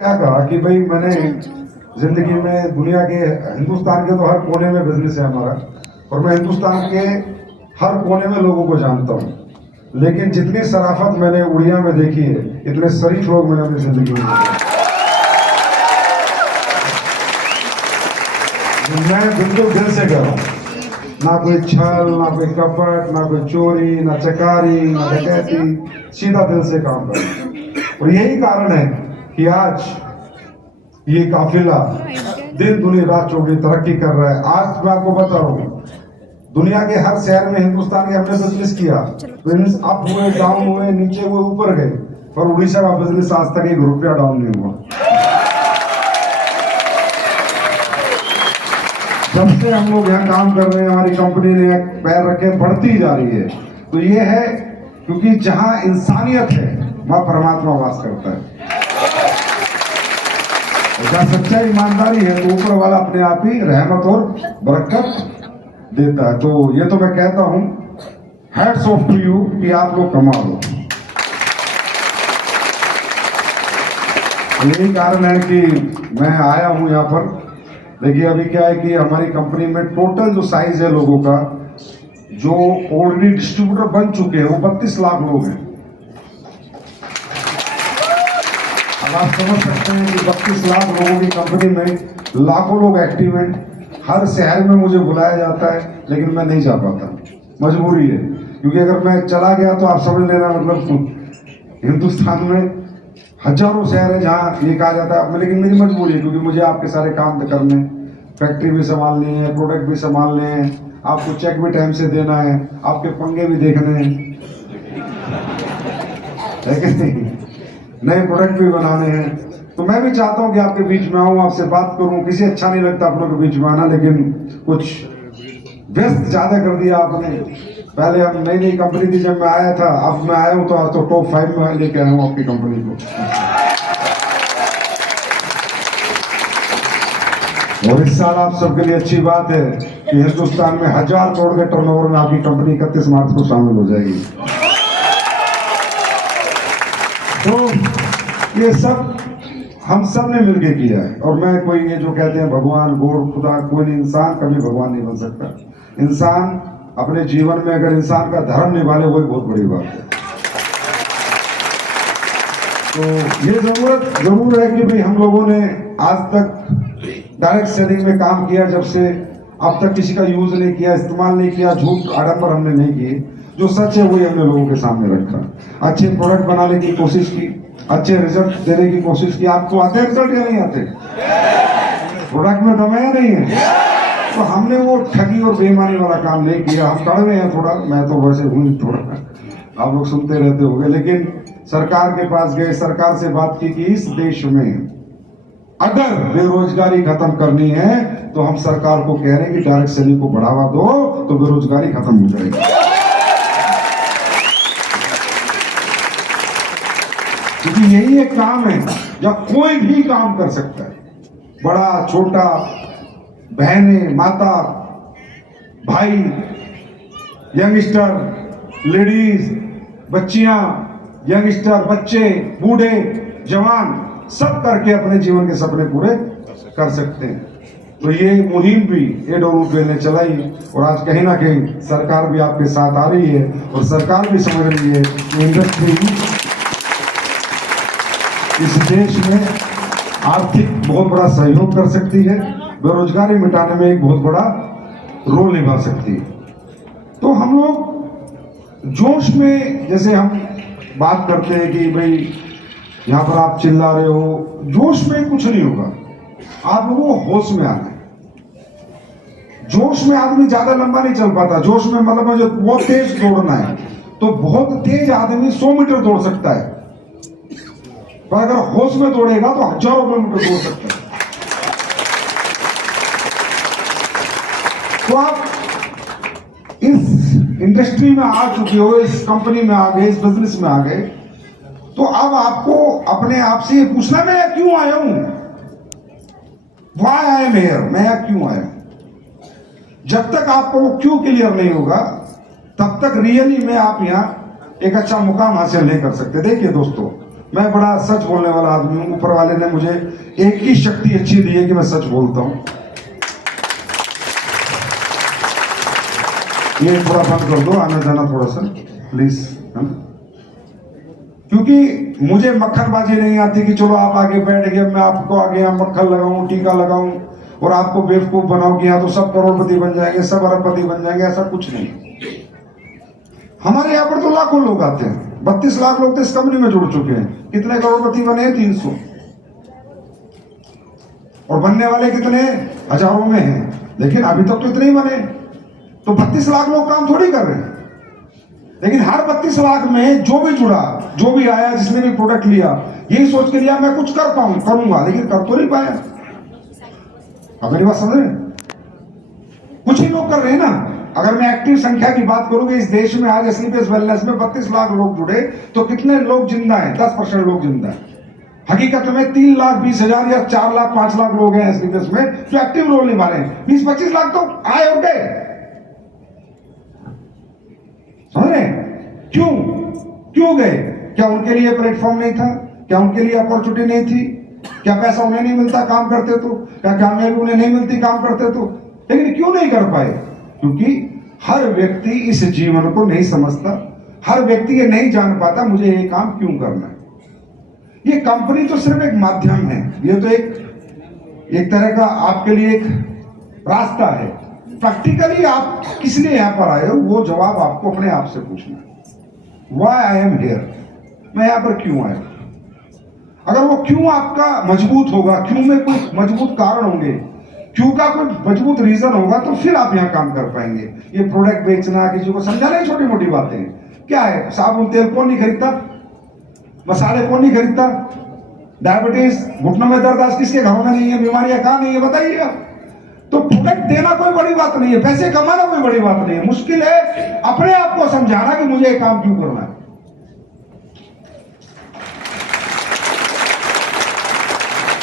क्या कहा कि भाई मैंने जिंदगी में दुनिया के हिंदुस्तान के तो हर कोने में बिजनेस है हमारा, और मैं हिंदुस्तान के हर कोने में लोगों को जानता हूँ, लेकिन जितनी शराफत मैंने उड़िया में देखी है इतने शरीफ लोग मैंने अपनी जिंदगी में देखे। मैं बिल्कुल दिल से कर रहा हूँ, ना कोई छल, ना कोई कपट, ना कोई चोरी, ना चकारी, ना डकैती, सीधा दिल से काम कर रहा हूँ। और यही कारण है कि आज ये काफिला दिन दुनी रात चौगनी तरक्की कर रहा है। आज मैं आपको बता रहा हूँ, दुनिया के हर शहर में हिंदुस्तान के हमने बिजनेस किया, बिजनेस अप हुए, डाउन हुए, नीचे हुए, ऊपर गए, पर उड़ीसा का बिजनेस आज तक एक रुपया डाउन नहीं हुआ। जब से हम लोग यहाँ काम कर रहे हैं, हमारी कंपनी ने पैर रखे, बढ़ती जा रही है। तो ये है क्योंकि जहां इंसानियत है वहां परमात्मा वास करता है। जहां सच्चाई ईमानदारी है तो ऊपर वाला अपने आप ही रहमत और बरकत देता है। तो ये तो मैं कहता हूं, हैट्स ऑफ टू यू कि आप लोग कमाल हो। यही कारण है कि मैं आया हूं यहाँ पर। देखिए अभी क्या है कि हमारी कंपनी में टोटल जो साइज है लोगों का, जो ऑलरेडी डिस्ट्रीब्यूटर बन चुके हैं, वो 32 लाख लोग हैं। अब आप समझ सकते हैं कि 32 लाख लोगों की कंपनी में लाखों लोग एक्टिव हैं। हर शहर में मुझे बुलाया जाता है, लेकिन मैं नहीं जा पाता, मजबूरी है। क्योंकि अगर मैं चला गया तो आप समझ लेना, मतलब हिंदुस्तान में हजारों शहर है जहां ये कहा जाता है, लेकिन मेरी मजबूरी है क्योंकि मुझे आपके सारे काम करने, फैक्ट्री भी संभालनी है, प्रोडक्ट भी संभालने हैं, आपको चेक भी टाइम से देना है, आपके पंगे भी देखने हैं, है कि नहीं? नए प्रोडक्ट भी बनाने हैं। तो मैं भी चाहता हूं कि आपके बीच में आऊं, आपसे बात करूं। किसी अच्छा नहीं लगता आप लोग के बीच में आना, लेकिन कुछ व्यस्त ज्यादा कर दिया आपने। पहले हम नई नई कंपनी थी जब मैं आया था, अब मैं आया हूं तो आज तो टॉप 5 में लेके आया हूं आपकी कंपनी को। और इस साल आप सबके लिए अच्छी बात है कि हिंदुस्तान में 1000 करोड़ के टर्नओवर में आपकी कंपनी 31 मार्च को शामिल हो जाएगी। तो ये सब हम सब ने मिलकर किया है। और मैं कोई ये जो कहते हैं भगवान, गॉड, खुदा, कोई नहीं, इंसान कभी भगवान नहीं बन सकता। इंसान अपने जीवन में अगर इंसान का धर्म निभा ले, वही बहुत बड़ी बात है। तो ये जरूरत जरूर है कि भाई हम लोगों ने आज तक डायरेक्ट सेलिंग में काम किया, जब से अब तक किसी का यूज नहीं किया, इस्तेमाल नहीं किया, झूठ आडंबर हमने नहीं किए। जो सच है वही हमने लोगों के सामने रखा। अच्छे प्रोडक्ट बनाने की कोशिश की, अच्छे रिजल्ट देने की कोशिश की। आपको आते हैं रिजल्ट या नहीं आते? प्रोडक्ट में दम है नहीं है? तो हमने वो ठगी और बेईमानी वाला काम नहीं किया। हम कड़वे हैं थोड़ा, मैं तो वैसे हूँ थोड़ा, आप लोग सुनते रहते होंगे। लेकिन सरकार के पास गए, सरकार से बात की कि इस देश में अगर बेरोजगारी खत्म करनी है तो हम सरकार को कह रहे हैं कि डायरेक्ट सेलिंग को बढ़ावा दो, तो बेरोजगारी खत्म हो जाएगी। क्योंकि यही एक काम है जब कोई भी काम कर सकता है, बड़ा छोटा, बहनें, माता, भाई, यंगस्टर, लेडीज, बच्चियां, यंगस्टर, बच्चे, बूढ़े, जवान, सब करके अपने जीवन के सपने पूरे कर सकते हैं। तो ये मुहिम भी एडोरूपे ने चलाई, और आज कहीं ना कहीं सरकार भी आपके साथ आ रही है, और सरकार भी समझ रही है कि इंडस्ट्री इस देश में आर्थिक बहुत बड़ा सहयोग कर सकती है, बेरोजगारी मिटाने में एक बहुत बड़ा रोल निभा सकती है। तो हम लोग जोश में, जैसे हम बात करते हैं कि भाई यहां पर आप चिल्ला रहे हो, जोश में कुछ नहीं होगा। आप लोगों को होश में आना है। जोश में आदमी ज्यादा लंबा नहीं चल पाता। जोश में मतलब जो बहुत तेज दौड़ना है, तो बहुत तेज आदमी 100 मीटर दौड़ सकता है, पर अगर होश में दौड़ेगा तो हजारों किलोमीटर दौड़ सकता है। तो आप इस इंडस्ट्री में आ चुके हो, इस कंपनी में आ गए, इस बिजनेस में आ गए, तो अब आपको अपने आप से ये पूछना, मैं यहाँ क्यों आया हूं? व्हाई आई एम हियर, मैं यहाँ क्यों आया? जब तक आपको वो क्यों क्लियर नहीं होगा, तब तक रियली में आप यहाँ एक अच्छा मुकाम हासिल नहीं कर सकते। देखिए दोस्तों, मैं बड़ा सच बोलने वाला आदमी हूं। ऊपर वाले ने मुझे एक ही शक्ति अच्छी दी है कि मैं सच बोलता हूं। ये थोड़ा बंद कर दो, आना जाना थोड़ा सा प्लीज, है ना? क्योंकि मुझे मक्खनबाजी नहीं आती कि चलो आप आगे बैठ गए, मैं आपको आगे यहाँ मक्खन लगाऊं, टीका लगाऊं और आपको बेवकूफ बनाऊं कि यहाँ तो सब करोड़पति बन जाएंगे, सब अरबपति बन जाएंगे। ऐसा कुछ नहीं। हमारे यहाँ पर तो लाखों लोग आते हैं। 32 लाख लोग तो इस कंपनी में जुड़ चुके हैं। कितने करोड़पति बने? 300। और बनने वाले कितने? हजारों में हैं। लेकिन अभी तक तो इतने ही बने। तो 32 लाख लोग काम थोड़ी कर रहे हैं। लेकिन हर 32 लाख में जो भी जुड़ा, जो भी आया, जिसने भी प्रोडक्ट लिया, यही सोच के लिया मैं कुछ कर पाऊं, करूंगा, लेकिन कर तो नहीं पाया। अब मेरी बात समझ रहे? कुछ ही लोग कर रहे हैं ना। अगर मैं एक्टिव संख्या की बात करूंगी इस देश में आज स्लीपेस वेलनेस में 32 लाख लोग जुड़े तो कितने लोग जिंदा हैं? 10% लोग जिंदा हैं। हकीकत में 3,20,000 या 4 लाख 5 लाख लोग हैं स्लीपेस में जो एक्टिव रोल निभा रहे हैं। 20-25 लाख तो आए और गए। समझ रहे? क्यों गए? क्या उनके लिए प्लेटफॉर्म नहीं था? क्या उनके लिए अपॉर्चुनिटी नहीं थी? क्या पैसा उन्हें नहीं मिलता काम करते तो? क्या कामयाबी उन्हें नहीं मिलती काम करते तो? लेकिन क्यों नहीं कर पाए? क्योंकि हर व्यक्ति इस जीवन को नहीं समझता। हर व्यक्ति ये नहीं जान पाता मुझे ये काम क्यों करना है। ये कंपनी तो सिर्फ एक माध्यम है। ये तो एक तरह का आपके लिए एक रास्ता है। प्रैक्टिकली आप किस लिए यहां पर आए हो वो जवाब आपको अपने आप से पूछना है। व्हाई आई एम हियर, मैं यहां पर क्यों आया? अगर वो क्यों आपका मजबूत होगा, क्यों में कोई मजबूत कारण होंगे, क्यों का कोई मजबूत रीजन होगा, तो फिर आप यहां काम कर पाएंगे। ये प्रोडक्ट बेचना, किसी को समझाना, छोटी मोटी बातें क्या है। साबुन तेल कौन नहीं खरीदता? मसाले कौन नहीं खरीदता? डायबिटीज, घुटनों में दर्द आज किसके घरों में नहीं है? बीमारियां कहां नहीं है बताइएगा। तो प्रोडक्ट देना कोई बड़ी बात नहीं है, पैसे कमाना कोई बड़ी बात नहीं है। मुश्किल है अपने आप को समझाना कि मुझे ये काम क्यों करना है।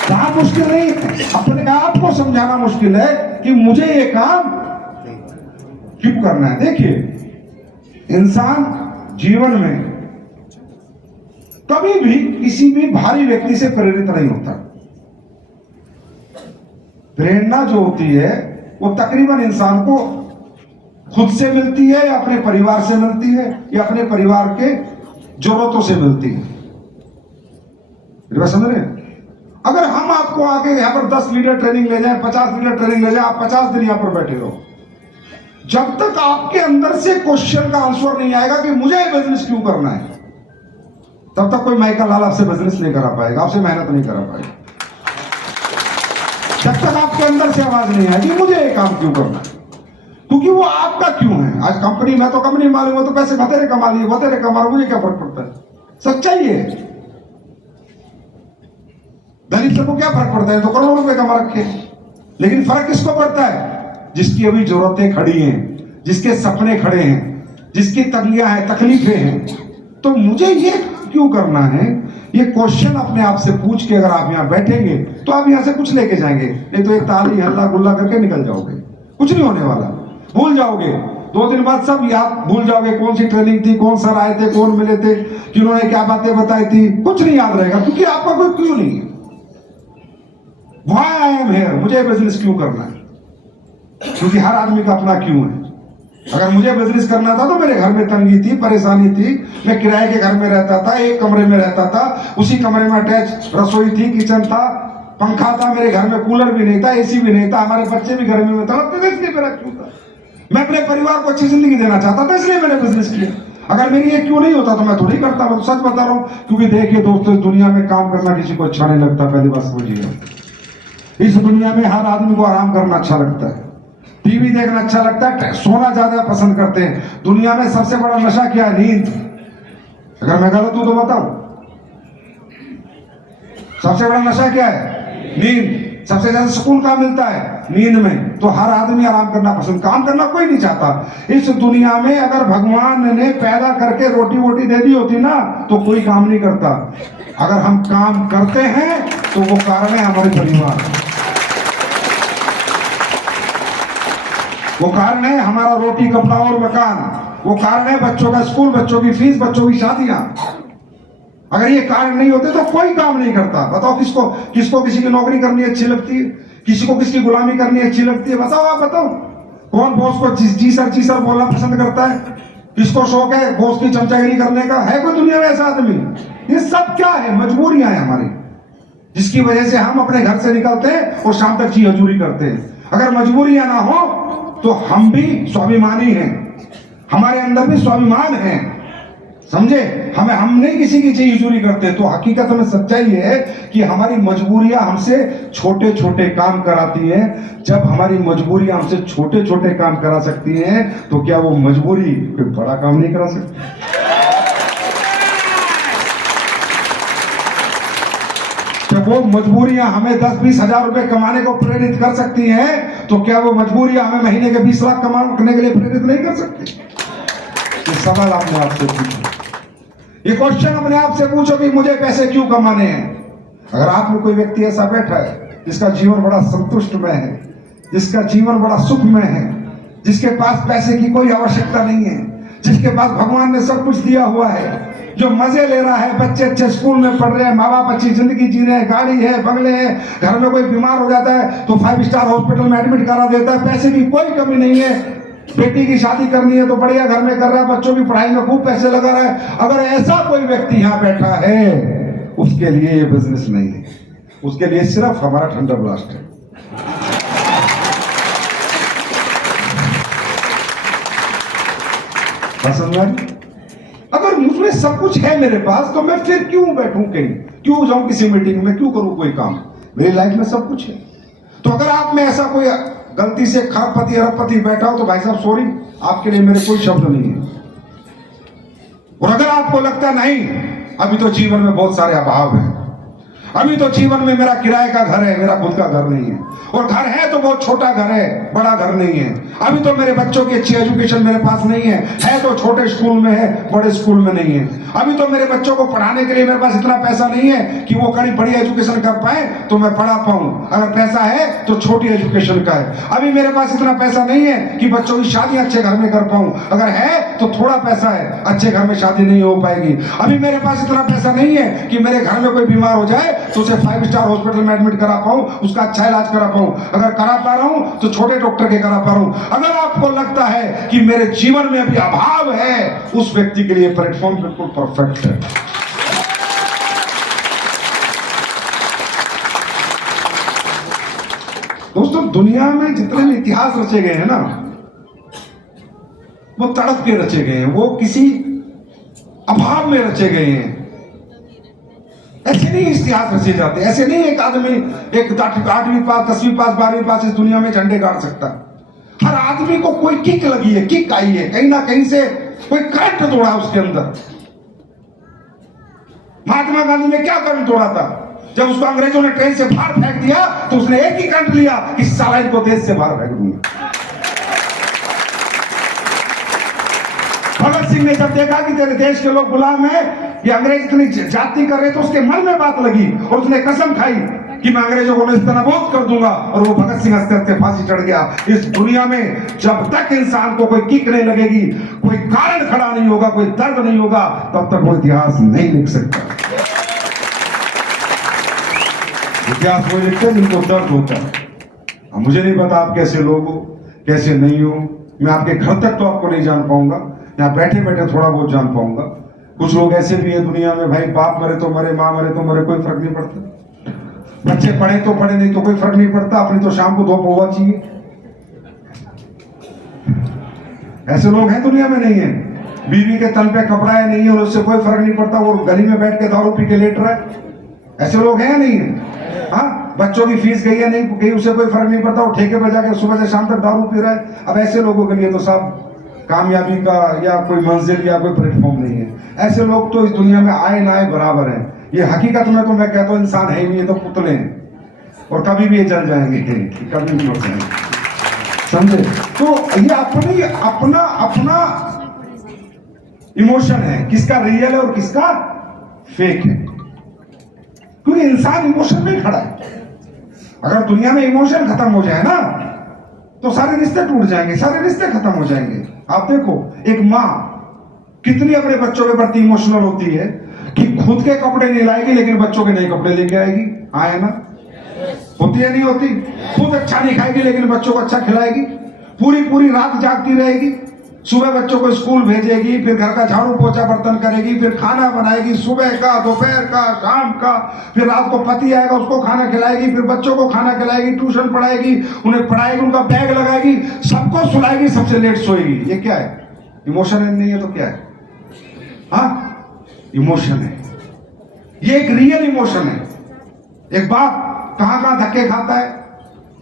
काम मुश्किल नहीं है, अपने आप को समझाना मुश्किल है कि मुझे ये काम क्यों करना है। देखिए, इंसान जीवन में कभी भी किसी भी भारी व्यक्ति से प्रेरित नहीं होता। प्रेरणा जो होती है वो तकरीबन इंसान को खुद से मिलती है या अपने परिवार से मिलती है या अपने परिवार के जरूरतों से मिलती है। समझ रहे हैं? अगर हम आपको आगे यहां पर 10 लीडर ट्रेनिंग ले जाए, 50 लीडर ट्रेनिंग ले जाए, आप 50 दिन यहां पर बैठे रहो, जब तक आपके अंदर से क्वेश्चन का आंसर नहीं आएगा कि मुझे ये बिजनेस क्यों करना है, तब तक कोई माइकल लाल आपसे बिजनेस नहीं करा पाएगा, आपसे मेहनत नहीं करा पाएगा। जब तक आपके अंदर से आवाज नहीं आएगी मुझे ये काम क्यों करना है, क्योंकि वो आपका क्यों है। आज कंपनी, मैं तो कंपनी मालूम है तो पैसे बतेरे कमा लिए, बतेरे कमा, मुझे क्या फर्क पड़ता है? सच्चाई है। दलित सबको क्या फर्क पड़ता है? तो करोड़ों रुपए कमा रखे। लेकिन फर्क किसको पड़ता है? जिसकी अभी जरूरतें खड़ी हैं, जिसके सपने खड़े हैं, जिसकी तंगियां हैं, तकलीफें हैं। तो मुझे ये क्यों करना है, ये क्वेश्चन अपने आप से पूछ के अगर आप यहां बैठेंगे तो आप यहां से कुछ लेके जाएंगे। नहीं तो एक ताली हल्ला गुल्ला करके निकल जाओगे, कुछ नहीं होने वाला। भूल जाओगे, 2 दिन बाद सब याद भूल जाओगे, कौन सी ट्रेनिंग थी, कौन सर आए थे, कौन मिले थे, किन्होंने क्या बातें बताई थी, कुछ नहीं याद रहेगा, क्योंकि आपका कोई क्यों नहीं है। Why I am here, मुझे बिजनेस क्यों करना है? क्योंकि हर आदमी का अपना क्यों है। अगर मुझे बिजनेस करना था तो मेरे घर में तंगी थी, परेशानी थी, मैं किराए के घर में रहता था, एक कमरे में रहता था, उसी कमरे में अटैच रसोई थी, किचन था, पंखा था, मेरे घर में कूलर भी नहीं था, एसी भी नहीं था, हमारे बच्चे भी गर्मी में तड़पते थे, इसलिए मेरा क्यों था। मैं अपने परिवार को अच्छी जिंदगी देना चाहता था, इसलिए मैंने बिजनेस किया। अगर मेरी ये क्यों नहीं होता तो मैं थोड़ी करता। मैं तो सच बता रहा हूं, क्योंकि देखिए दोस्तों, दुनिया में काम करना किसी को अच्छा नहीं लगता। पहली बात समझिए, इस दुनिया में हर आदमी को आराम करना अच्छा लगता है, टीवी देखना अच्छा लगता है, सोना ज्यादा पसंद करते हैं। दुनिया में सबसे बड़ा नशा क्या है? नींद। अगर मैं गलत हूं तो बताओ, सबसे बड़ा नशा क्या है? नींद। सबसे ज्यादा सुकून कहां मिलता है? नींद में। तो हर आदमी आराम करना पसंद, काम करना कोई नहीं चाहता। इस दुनिया में अगर भगवान ने पैदा करके रोटी वोटी दे दी होती ना तो कोई काम नहीं करता। अगर हम काम करते हैं तो वो कारण है हमारे परिवार, वो कारण है हमारा रोटी कपड़ा और मकान, वो कारण है बच्चों का स्कूल, बच्चों की फीस, बच्चों की शादियां। अगर ये कारण नहीं होते तो कोई काम नहीं करता। बताओ किसको किसको किसी की नौकरी करनी अच्छी लगती है, किसी को किसकी गुलामी करनी अच्छी लगती है? बताओ, आप बताओ। कौन बॉस को जी सर बोलना पसंद करता है? किसको शौक है बॉस की चमचागिरी करने का? है कोई दुनिया में ऐसा आदमी? ये सब क्या है? मजबूरियां हैं हमारी, जिसकी वजह से हम अपने घर से निकलते हैं और शाम तक जी हजूरी करते हैं। अगर मजबूरियां ना हो तो हम भी स्वाभिमानी हैं, हमारे अंदर भी स्वाभिमान है, समझे? हम नहीं किसी की जी हजूरी करते। तो हकीकत में सच्चाई है कि हमारी मजबूरियां हमसे छोटे छोटे काम कराती हैं। जब हमारी मजबूरियां हमसे छोटे छोटे काम करा सकती हैं तो क्या वो मजबूरी कोई बड़ा काम नहीं करा सकती? जब वो मजबूरियां हमें 10-20 हजार रुपए कमाने को प्रेरित कर सकती हैं तो क्या वो मजबूरियां हमें महीने के 20 लाख कमाने के लिए प्रेरित नहीं कर सकती? ये सवाल आपने आपसे पूछा, ये क्वेश्चन अपने आप से पूछो कि मुझे पैसे क्यों कमाने हैं। अगर आप में कोई व्यक्ति ऐसा बैठा है जिसका जीवन बड़ा संतुष्टमय है, जिसका जीवन बड़ा सुखमय है, जिसके पास पैसे की कोई आवश्यकता नहीं है, जिसके पास भगवान ने सब कुछ दिया हुआ है, जो मजे ले रहा है, बच्चे अच्छे स्कूल में पढ़ रहे हैं, माँ बाप अच्छी जिंदगी जी रहे हैं, गाड़ी है, बंगले हैं, घर में कोई बीमार हो जाता है तो 5 स्टार हॉस्पिटल में एडमिट करा देता है, पैसे की कोई कमी नहीं है, बेटी की शादी करनी है तो बढ़िया घर में कर रहा है, बच्चों की पढ़ाई में खूब पैसे लगा रहा है। अगर ऐसा कोई व्यक्ति यहां बैठा है, उसके लिए ये बिजनेस नहीं है, उसके लिए सिर्फ हमारा थंडर ब्लास्ट है। पसंद है? अगर मुझमें सब कुछ है मेरे पास तो मैं फिर क्यों बैठूं कहीं, क्यों जाऊं किसी मीटिंग में, क्यों करूं कोई काम? मेरी लाइफ में सब कुछ है। तो अगर आप में ऐसा कोई गलती से खरबपति अरबपति बैठा हो तो भाई साहब सॉरी, आपके लिए मेरे कोई शब्द नहीं है। और अगर आपको लगता नहीं अभी तो जीवन में बहुत सारे अभाव हैं, अभी तो जीवन में मेरा किराए का घर है, मेरा खुद का घर नहीं है, और घर है तो बहुत छोटा घर है, बड़ा घर नहीं है, अभी तो मेरे बच्चों की अच्छी एजुकेशन मेरे पास नहीं है तो छोटे स्कूल में है, बड़े स्कूल में नहीं है, अभी तो मेरे बच्चों को पढ़ाने के लिए मेरे पास इतना पैसा नहीं है कि वो कड़ी बड़ी एजुकेशन कर पाए तो मैं पढ़ा पाऊं, अगर पैसा है तो छोटी एजुकेशन का है, अभी मेरे पास इतना पैसा नहीं है कि बच्चों की शादी अच्छे घर में कर पाऊं, अगर है तो थोड़ा पैसा है, अच्छे घर में शादी नहीं हो पाएगी, अभी मेरे पास इतना पैसा नहीं है कि मेरे घर में कोई बीमार हो जाए तो उसे 5 स्टार हॉस्पिटल में एडमिट करा पाऊं, उसका अच्छा इलाज करा पाऊं, अगर करा पा रहा हूं तो छोटे डॉक्टर के करा पा रहा हूं। अगर आपको लगता है कि मेरे जीवन में अभी अभाव है, उस व्यक्ति के लिए प्लेटफॉर्म बिल्कुल परफेक्ट है। दोस्तों, दुनिया में जितने भी इतिहास रचे गए हैं ना, वो तड़प के रचे गए हैं, वो किसी अभाव में रचे गए हैं। ऐसे नहीं इतिहास रचे जाते, ऐसे नहीं एक आदमी एक 8वीं पास 10वीं पास 12वीं पास इस दुनिया में झंडे गाड़ सकता। हर आदमी को कोई किक लगी है, किक आई है, कहीं ना कहीं से कोई करंट तोड़ा उसके अंदर। महात्मा गांधी ने क्या करंट तोड़ा था? जब उसको अंग्रेजों ने ट्रेन से बाहर फेंक दिया तो उसने एक ही करंट लिया कि साला इनको देश से बाहर फेंक दूंगा। भगत सिंह ने जब देखा कि तेरे देश के लोग गुलाम है, ये अंग्रेज इतनी जाति कर रहे, तो उसके मन में बात लगी और उसने कसम खाई कि मैं अंग्रेजों को नेस्तनाबूद कर दूंगा, और वो भगत सिंह हंसते हंसते फांसी चढ़ गया। इस दुनिया में जब तक इंसान को कोई किक नहीं लगेगी, कोई कारण खड़ा नहीं होगा, कोई दर्द नहीं होगा, तब तक वो इतिहास नहीं लिख सकता। इतिहास वो लिखते हैं जिनको दर्द होता है। मुझे नहीं पता आप कैसे लोग हो, कैसे नहीं हो, मैं आपके घर तक तो आपको नहीं जान पाऊंगा, यहाँ बैठे बैठे थोड़ा बहुत जान पाऊंगा। कुछ लोग ऐसे भी है दुनिया में, भाई बाप मरे तो मरे, माँ मरे तो मरे, कोई फर्क नहीं पड़ता, बच्चे पढ़े तो पढ़े, नहीं तो कोई फर्क नहीं पड़ता, अपनी तो शाम को 2 पौवा चाहिए। ऐसे लोग हैं दुनिया में? नहीं है। बीवी के तन पे कपड़ा है नहीं है और उससे कोई फर्क नहीं पड़ता, वो गली में बैठ के दारू पी के लेट रहा है। ऐसे लोग हैं या नहीं है? हाँ, बच्चों की फीस गई है नहीं गई उससे कोई फर्क नहीं पड़ता, वो ठेके पर जाके सुबह से शाम तक दारू पी रहा है। अब ऐसे लोगों के लिए तो सब कामयाबी का या कोई मंजिल या कोई प्लेटफॉर्म नहीं है। ऐसे लोग तो इस दुनिया में आए ना आए बराबर हैं। ये हकीकत में तो मैं कहता हूँ इंसान है ही नहीं, ये तो पुतले हैं और कभी भी ये जल जाएंगे, कभी भी मर जाएंगे, समझे? तो ये अपना अपना इमोशन है, किसका रियल है और किसका फेक है, क्योंकि इंसान इमोशन में खड़ा है। अगर दुनिया में इमोशन खत्म हो जाए ना तो सारे रिश्ते टूट जाएंगे, सारे रिश्ते खत्म हो जाएंगे। आप देखो एक माँ कितनी अपने बच्चों के प्रति इमोशनल होती है, कि खुद के कपड़े नहीं लाएगी लेकिन बच्चों के नए कपड़े लेके आएगी? हाँ है ना? होती है नहीं होती? खुद अच्छा नहीं खाएगी लेकिन बच्चों को अच्छा खिलाएगी, पूरी पूरी रात जागती रहेगी, सुबह बच्चों को स्कूल भेजेगी, फिर घर का झाड़ू पोछा बर्तन करेगी, फिर खाना बनाएगी, सुबह का, दोपहर का, शाम का, फिर रात को पति आएगा उसको खाना खिलाएगी, फिर बच्चों को खाना खिलाएगी, ट्यूशन पढ़ाएगी, उन्हें पढ़ाएगी, उनका बैग लगाएगी, सबको सुलाएगी, सबसे लेट सोएगी। ये क्या है? इमोशन नहीं है तो क्या है? हाँ, इमोशन है। ये एक रियल इमोशन है। एक बाप कहां कहां धक्के खाता है,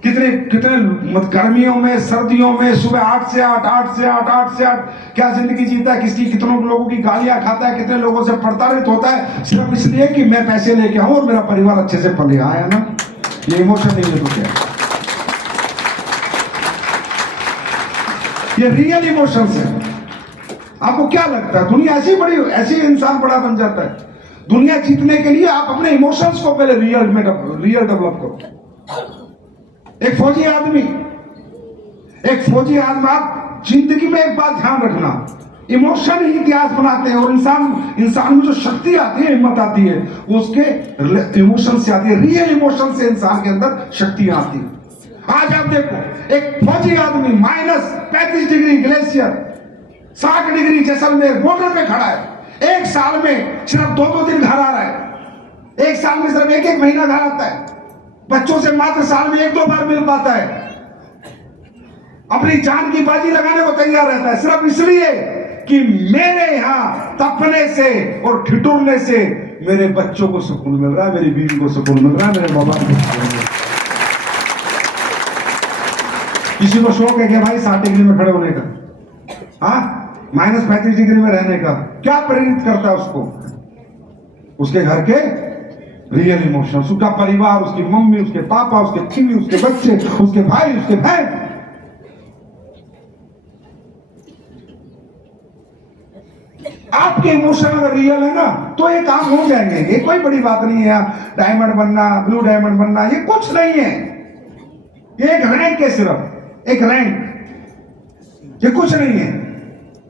कितने कितने गर्मियों में, सर्दियों में, सुबह 8 से 8, 8 से 8, 8 से 8 क्या जिंदगी जीता है, किसकी कितनों लोगों की गालियां खाता है, कितने लोगों से प्रताड़ित होता है सिर्फ इसलिए कि मैं पैसे लेके आऊं और मेरा परिवार अच्छे से पले। आया ना? ये इमोशन नहीं है तो क्या? ये रियल इमोशंस है। आपको क्या लगता है दुनिया ऐसी इंसान बड़ा बन जाता है? दुनिया जीतने के लिए आप अपने इमोशंस को पहले रियल डेवलप करो। एक फौजी आदमी, आप जिंदगी में एक बात ध्यान रखना, इमोशन ही इतिहास बनाते हैं। और इंसान में जो शक्ति आती है, हिम्मत आती है, उसके इमोशन से आती है। रियल इमोशन से इंसान के अंदर शक्ति आती है। आज आप देखो, एक फौजी आदमी -35 degree glacier, 60 degree Jaisalmer border पे खड़ा है, एक साल में सिर्फ 2-2 दिन घर आ रहा है, एक साल में सिर्फ 1-1 महीना घर आता है, बच्चों से मात्र साल में 1-2 बार मिल पाता है, अपनी जान की बाजी लगाने को तैयार रहता है सिर्फ इसलिए कि मेरे यहां तपने से और ठिठुरने से मेरे बच्चों को सुकून मिल रहा है, मेरी बीवी को सुकून मिल रहा है, मेरे बाबा को सुकून मिल रहा है। किसी को शौक है कि भाई 60 डिग्री में खड़े होने का, हाँ, -35 डिग्री में रहने का? क्या प्रेरित करता है उसको? उसके घर के रियल इमोशंस, उसका परिवार, उसकी मम्मी, उसके पापा, उसके बीवी, उसके बच्चे, उसके भाई, उसके बहन। आपके इमोशन अगर रियल है ना तो ये काम हो जाएंगे। ये कोई बड़ी बात नहीं है डायमंड बनना, ब्लू डायमंड बनना, ये कुछ नहीं है। ये एक रैंक है, सिर्फ एक रैंक, ये कुछ नहीं है।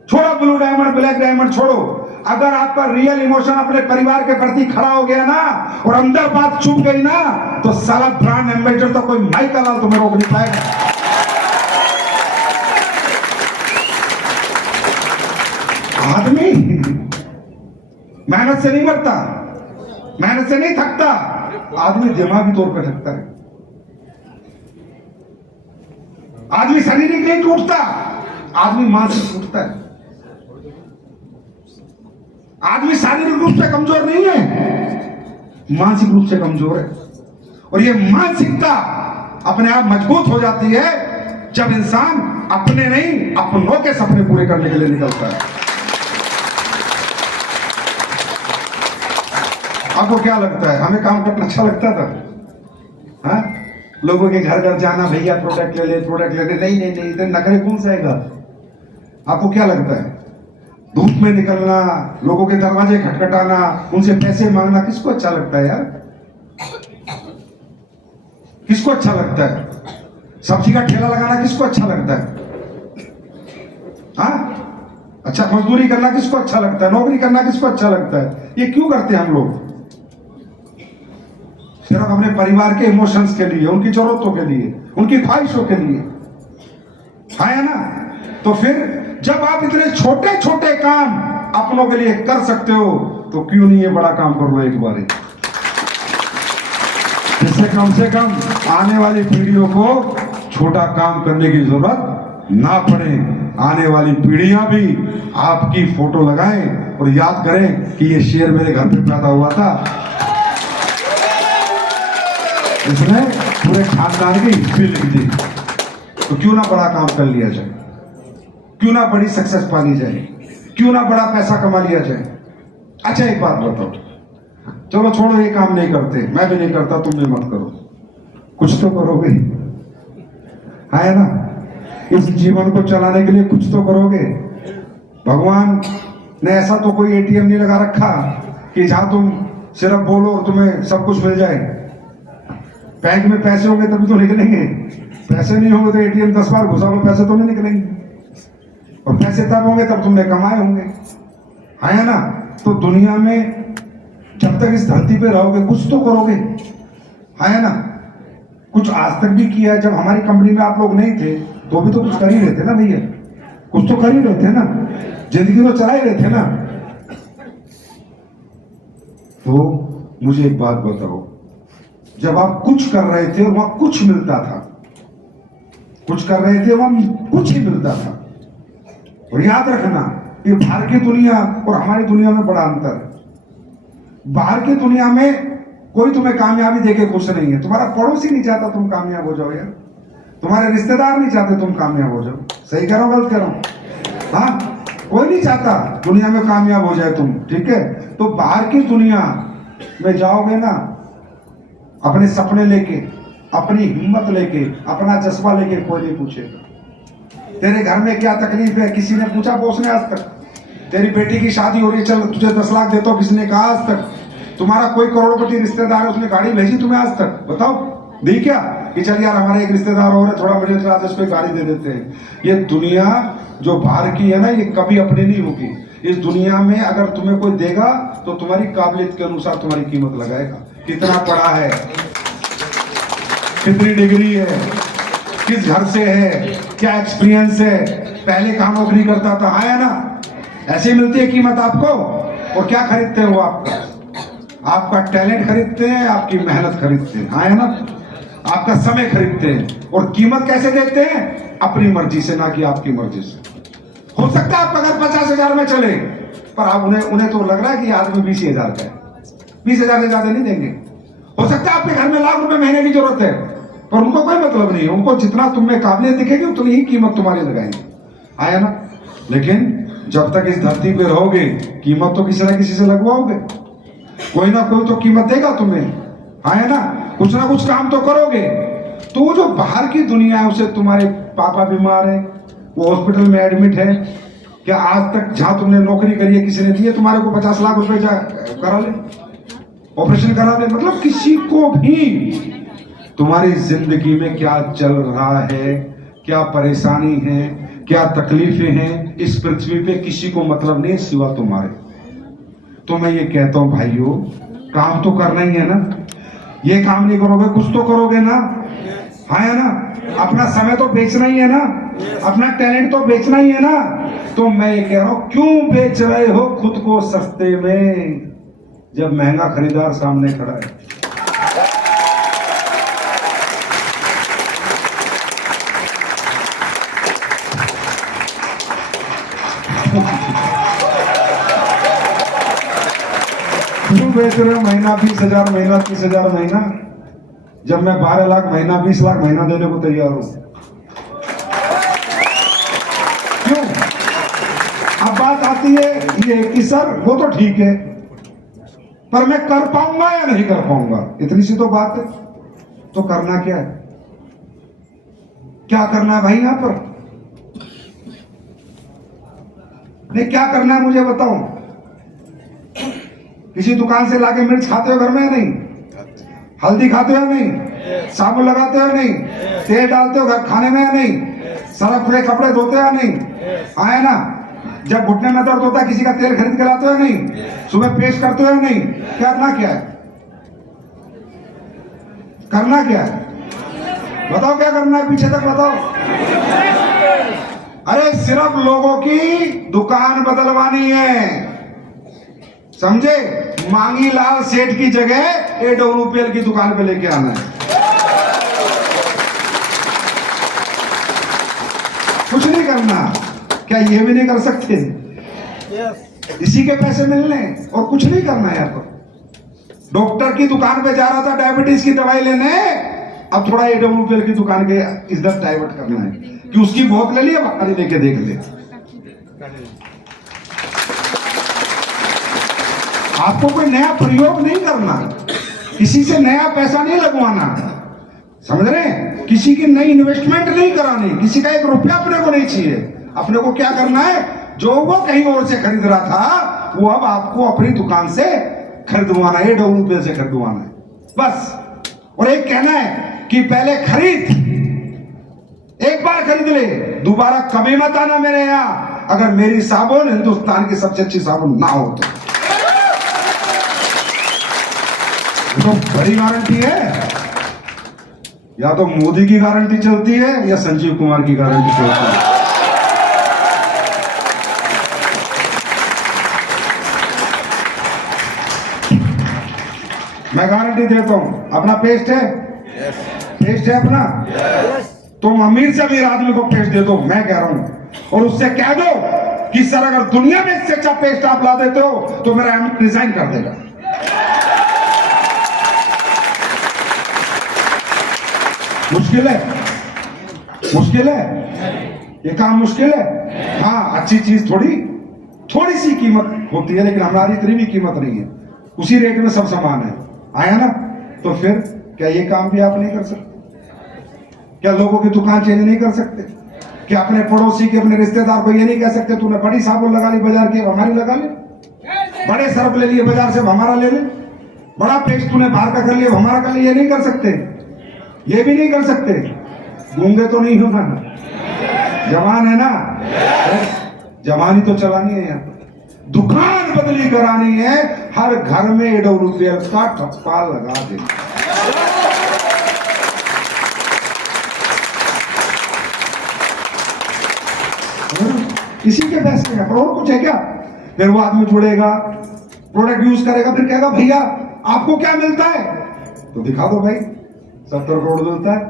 छोड़ो ब्लू डायमंड, ब्लैक डायमंड छोड़ो। अगर आपका रियल इमोशन अपने परिवार के प्रति खड़ा हो गया ना और अंदर बात छुप गई ना, तो साला ब्रांड एम्बेसडर तो कोई माइकल लाल तुम्हें रोक नहीं पाएगा। आदमी मेहनत से नहीं मरता, मेहनत से नहीं थकता, आदमी दिमागी तौर पर थकता है। आदमी शारीरिक नहीं टूटता, आदमी मानसिक टूटता है। आदमी शारीरिक रूप से कमजोर नहीं है, मानसिक रूप से कमजोर है। और ये मानसिकता अपने आप मजबूत हो जाती है जब इंसान अपने नहीं अपनों के सपने पूरे करने के लिए निकलता है। आपको क्या लगता है, हमें काम करना अच्छा लगता था? हाँ? लोगों के घर घर जाना, भैया प्रोडक्ट ले ले, प्रोडक्ट ले ले, नहीं, इतने नखरे कौन सा आएगा? आपको क्या लगता है? धूप में निकलना, लोगों के दरवाजे खटखटाना, उनसे पैसे मांगना किसको अच्छा लगता है यार? किसको अच्छा लगता है? सब्जी का ठेला लगाना किसको अच्छा लगता है? हाँ, अच्छा, मजदूरी करना किसको अच्छा लगता है? नौकरी करना किसको अच्छा लगता है? ये क्यों करते हैं हम लोग? सिर्फ अपने परिवार के इमोशंस के लिए, उनकी जरूरतों के लिए, उनकी ख्वाहिशों के लिए, है ना? तो फिर जब आप इतने छोटे छोटे काम अपनों के लिए कर सकते हो, तो क्यों नहीं ये बड़ा काम कर लो एक बार, जिससे कम से कम आने वाली पीढ़ियों को छोटा काम करने की जरूरत ना पड़े। आने वाली पीढ़ियां भी आपकी फोटो लगाएं और याद करें कि ये शेर मेरे घर पे पैदा हुआ था, इसने पूरे खानदान की हिस्ट्री लिख दी। तो क्यों ना बड़ा काम कर लिया जाए, क्यों ना बड़ी सक्सेस पा ली जाए, क्यों ना बड़ा पैसा कमा लिया जाए। अच्छा, एक बात बताओ, चलो छोड़ो, ये काम नहीं करते, मैं भी नहीं करता, तुम भी मत करो, कुछ तो करोगे, है ना? इस जीवन को चलाने के लिए कुछ तो करोगे। भगवान ने ऐसा तो कोई एटीएम नहीं लगा रखा कि जहां तुम सिर्फ बोलो और तुम्हें सब कुछ मिल जाए। बैंक में पैसे होंगे तभी तो निकलेंगे, पैसे नहीं होंगे तो एटीएम 10 बार घुसा लो, पैसे तो नहीं निकलेंगे। और पैसे तब होंगे तब तुमने कमाए होंगे, है ना? तो दुनिया में तक इस धरती पे रहोगे कुछ तो करोगे, है ना। कुछ आज तक भी किया है। जब हमारी कंपनी में आप लोग नहीं थे तो भी तो कुछ कर ही रहे थे ना भैया, कुछ तो कर ही रहे थे ना, जिंदगी तो चला ही रहे थे ना। तो मुझे एक बात बताओ, जब आप कुछ कर रहे थे वहां कुछ मिलता था, कुछ कर रहे थे वहां कुछ ही मिलता था। और याद रखना, ये बाहर की दुनिया और हमारी दुनिया में बड़ा अंतर है। बाहर की दुनिया में कोई तुम्हें कामयाबी देके खुश नहीं है। तुम्हारा पड़ोसी नहीं चाहता तुम कामयाब हो जाओ यार, तुम्हारे रिश्तेदार नहीं चाहते तुम कामयाब हो जाओ। सही कह रहा हूं गलत कह रहा हूं? हाँ, कोई नहीं चाहता दुनिया में कामयाब हो जाए तुम, ठीक है। तो बाहर की दुनिया में जाओगे ना, अपने सपने लेके, अपनी हिम्मत लेके, अपना जज्बा लेके, कोई नहीं पूछेगा तेरे घर में क्या तकलीफ है। किसी ने पूछा बॉस ने आज तक? तेरी बेटी की शादी हो रही है, चल तुझे 10 लाख देता हूं, किसी ने कहा आज तक? तुम्हारा कोई करोड़पति रिश्तेदार है, उसने गाड़ी भेजी तुम्हें आज तक? बताओ, दी क्या? कि चल यार हमारे एक रिश्तेदार हो रहे, थोड़ा मुझे आज कोई गाड़ी दे देते हैं। ये दुनिया जो बाहर की है ना, ये कभी अपनी नहीं होगी। इस दुनिया में अगर तुम्हें कोई देगा तो तुम्हारी काबिलियत के अनुसार तुम्हारी कीमत लगाएगा। कितना पढ़ा है, कितनी डिग्री है, किस घर से है, क्या एक्सपीरियंस है, पहले कहां नौकरी करता था, है ना। ऐसे मिलती है कीमत आपको। और क्या खरीदते हो? आपका टैलेंट खरीदते हैं, आपकी मेहनत खरीदते हैं, है ना। आपका समय खरीदते हैं। और कीमत कैसे देते हैं? अपनी मर्जी से, ना कि आपकी मर्जी से। हो सकता है आपका घर 50,000 में चले, पर आप उन्हें तो लग रहा है कि आदमी 20,000 का है, 20,000 से ज्यादा नहीं देंगे। हो सकता है आपके घर में लाख रुपए महीने की जरूरत है, पर उनको कोई मतलब नहीं है। उनको जितना तुम में काबिलियत दिखेगी उतनी ही कीमत तुम्हारी लगाएंगे, आया ना। लेकिन जब तक इस धरती पे रहोगे, कीमत तो किसी ना किसी से लगवाओगे। कोई ना कोई तो कीमत देगा तुम्हें, है ना। कुछ ना कुछ काम तो करोगे। तो वो जो बाहर की दुनिया है, उसे तुम्हारे पापा बीमार है, वो हॉस्पिटल में एडमिट है, क्या आज तक जहां तुमने नौकरी करी है किसी ने दिए तुम्हारे को 50 लाख रुपए करा ले, ऑपरेशन करा ले? मतलब किसी को भी तुम्हारी जिंदगी में क्या चल रहा है, क्या परेशानी है, क्या तकलीफें हैं, इस पृथ्वी पे किसी को मतलब नहीं सिवा तुम्हारे। तो मैं ये कहता हूं भाइयों, काम तो करना ही है ना। ये काम नहीं करोगे कुछ तो करोगे ना, है ना। अपना समय तो बेचना ही है ना, अपना टैलेंट तो बेचना ही है ना। तो मैं ये कह रहा हूं, क्यों बेच रहे हो खुद को सस्ते में, जब महंगा खरीदार सामने खड़ा है। क्यों बेच रहे हो? महीना 20,000, महीना 30,000 महीना, जब मैं 12 लाख महीना, 20 लाख महीना देने को तैयार हूं। क्यों? अब बात आती है ये कि सर वो तो ठीक है, पर मैं कर पाऊंगा या नहीं कर पाऊंगा, इतनी सी तो बात है। तो करना क्या है? क्या करना है भाई यहां पर? नहीं, क्या करना है मुझे बताओ। किसी दुकान से लाके मिर्च खाते हो घर में या नहीं? हल्दी खाते हो या नहीं? साबुन लगाते हो या नहीं? तेल डालते हो घर खाने में या नहीं? सर्फ से कपड़े धोते हो या नहीं? आए ना। जब घुटने में दर्द होता है किसी का तेल खरीद के लाते हो या नहीं? सुबह पेश करते हो या नहीं? करना क्या है? करना क्या है बताओ, क्या करना है? पीछे तक बताओ। अरे सिर्फ लोगों की दुकान बदलवानी है, समझे। मांगी लाल सेठ की जगह AWPL की दुकान पे लेके आना है। कुछ नहीं करना। क्या ये भी नहीं कर सकते? इसी के पैसे मिलने और कुछ नहीं करना है। आपको डॉक्टर की दुकान पे जा रहा था डायबिटीज की दवाई लेने, अब थोड़ा AWPL की दुकान के इज्जत डाइवर्ट करना है कि उसकी बहुत ले लिया, बाहर लेके देख ले। आपको कोई नया प्रयोग नहीं करना, किसी से नया पैसा नहीं लगवाना, समझ रहे हैं। किसी की नई इन्वेस्टमेंट नहीं करानी, किसी का 1 रुपया अपने को नहीं चाहिए। अपने को क्या करना है, जो वो कहीं और से खरीद रहा था वो अब आपको अपनी दुकान से खरीदवाना है, AWPL से खरीदवाना है बस। और एक कहना है कि पहले खरीद, एक बार खरीद ले, दोबारा कभी मत आना मेरे यहां, अगर मेरी साबुन हिंदुस्तान की सबसे अच्छी साबुन ना हो तो। तो बड़ी गारंटी है, या तो मोदी की गारंटी चलती है या संजीव कुमार की गारंटी चलती है। मैं गारंटी देता हूं, अपना पेस्ट है, पेस्ट है अपना, तुम अमीर से अमीर आदमी को पेस्ट दे दो, मैं कह रहा हूं, और उससे कह दो कि सर अगर दुनिया में इससे अच्छा पेस्ट आप ला देते हो तो मेरा एम रिजाइन कर देगा। मुश्किल है, मुश्किल है, ये काम मुश्किल है। हाँ, अच्छी चीज थोड़ी सी कीमत होती है, लेकिन हमारी इतनी भी कीमत नहीं है, उसी रेट में सब सामान है, आया ना। तो फिर क्या ये काम भी आप नहीं कर सकते? क्या लोगों की दुकान चेंज नहीं कर सकते? क्या अपने पड़ोसी के, अपने रिश्तेदार को ये नहीं कह सकते तूने बड़ी साबुन लगा ली बाजार की, हमारी लगा ले, बड़े सर्फ ले लिए बाजार से, हमारा ले ले, बड़ा पेस्ट तूने बाहर का कर लिया, हमारा कर लिया? ये नहीं कर सकते, ये भी नहीं कर सकते। गूंगे तो नहीं होगा ना, जवान है ना, जवानी तो चलानी है, यहाँ दुकान बदली करानी है, हर घर में एडब्ल्यूपीएल का ठप्पा लगा देना। किसी के पैसे है, और कुछ है क्या? फिर वो आदमी जुड़ेगा, प्रोडक्ट यूज करेगा, फिर कहेगा भैया आपको क्या मिलता है, तो दिखा दो भाई 70 करोड़ मिलता है,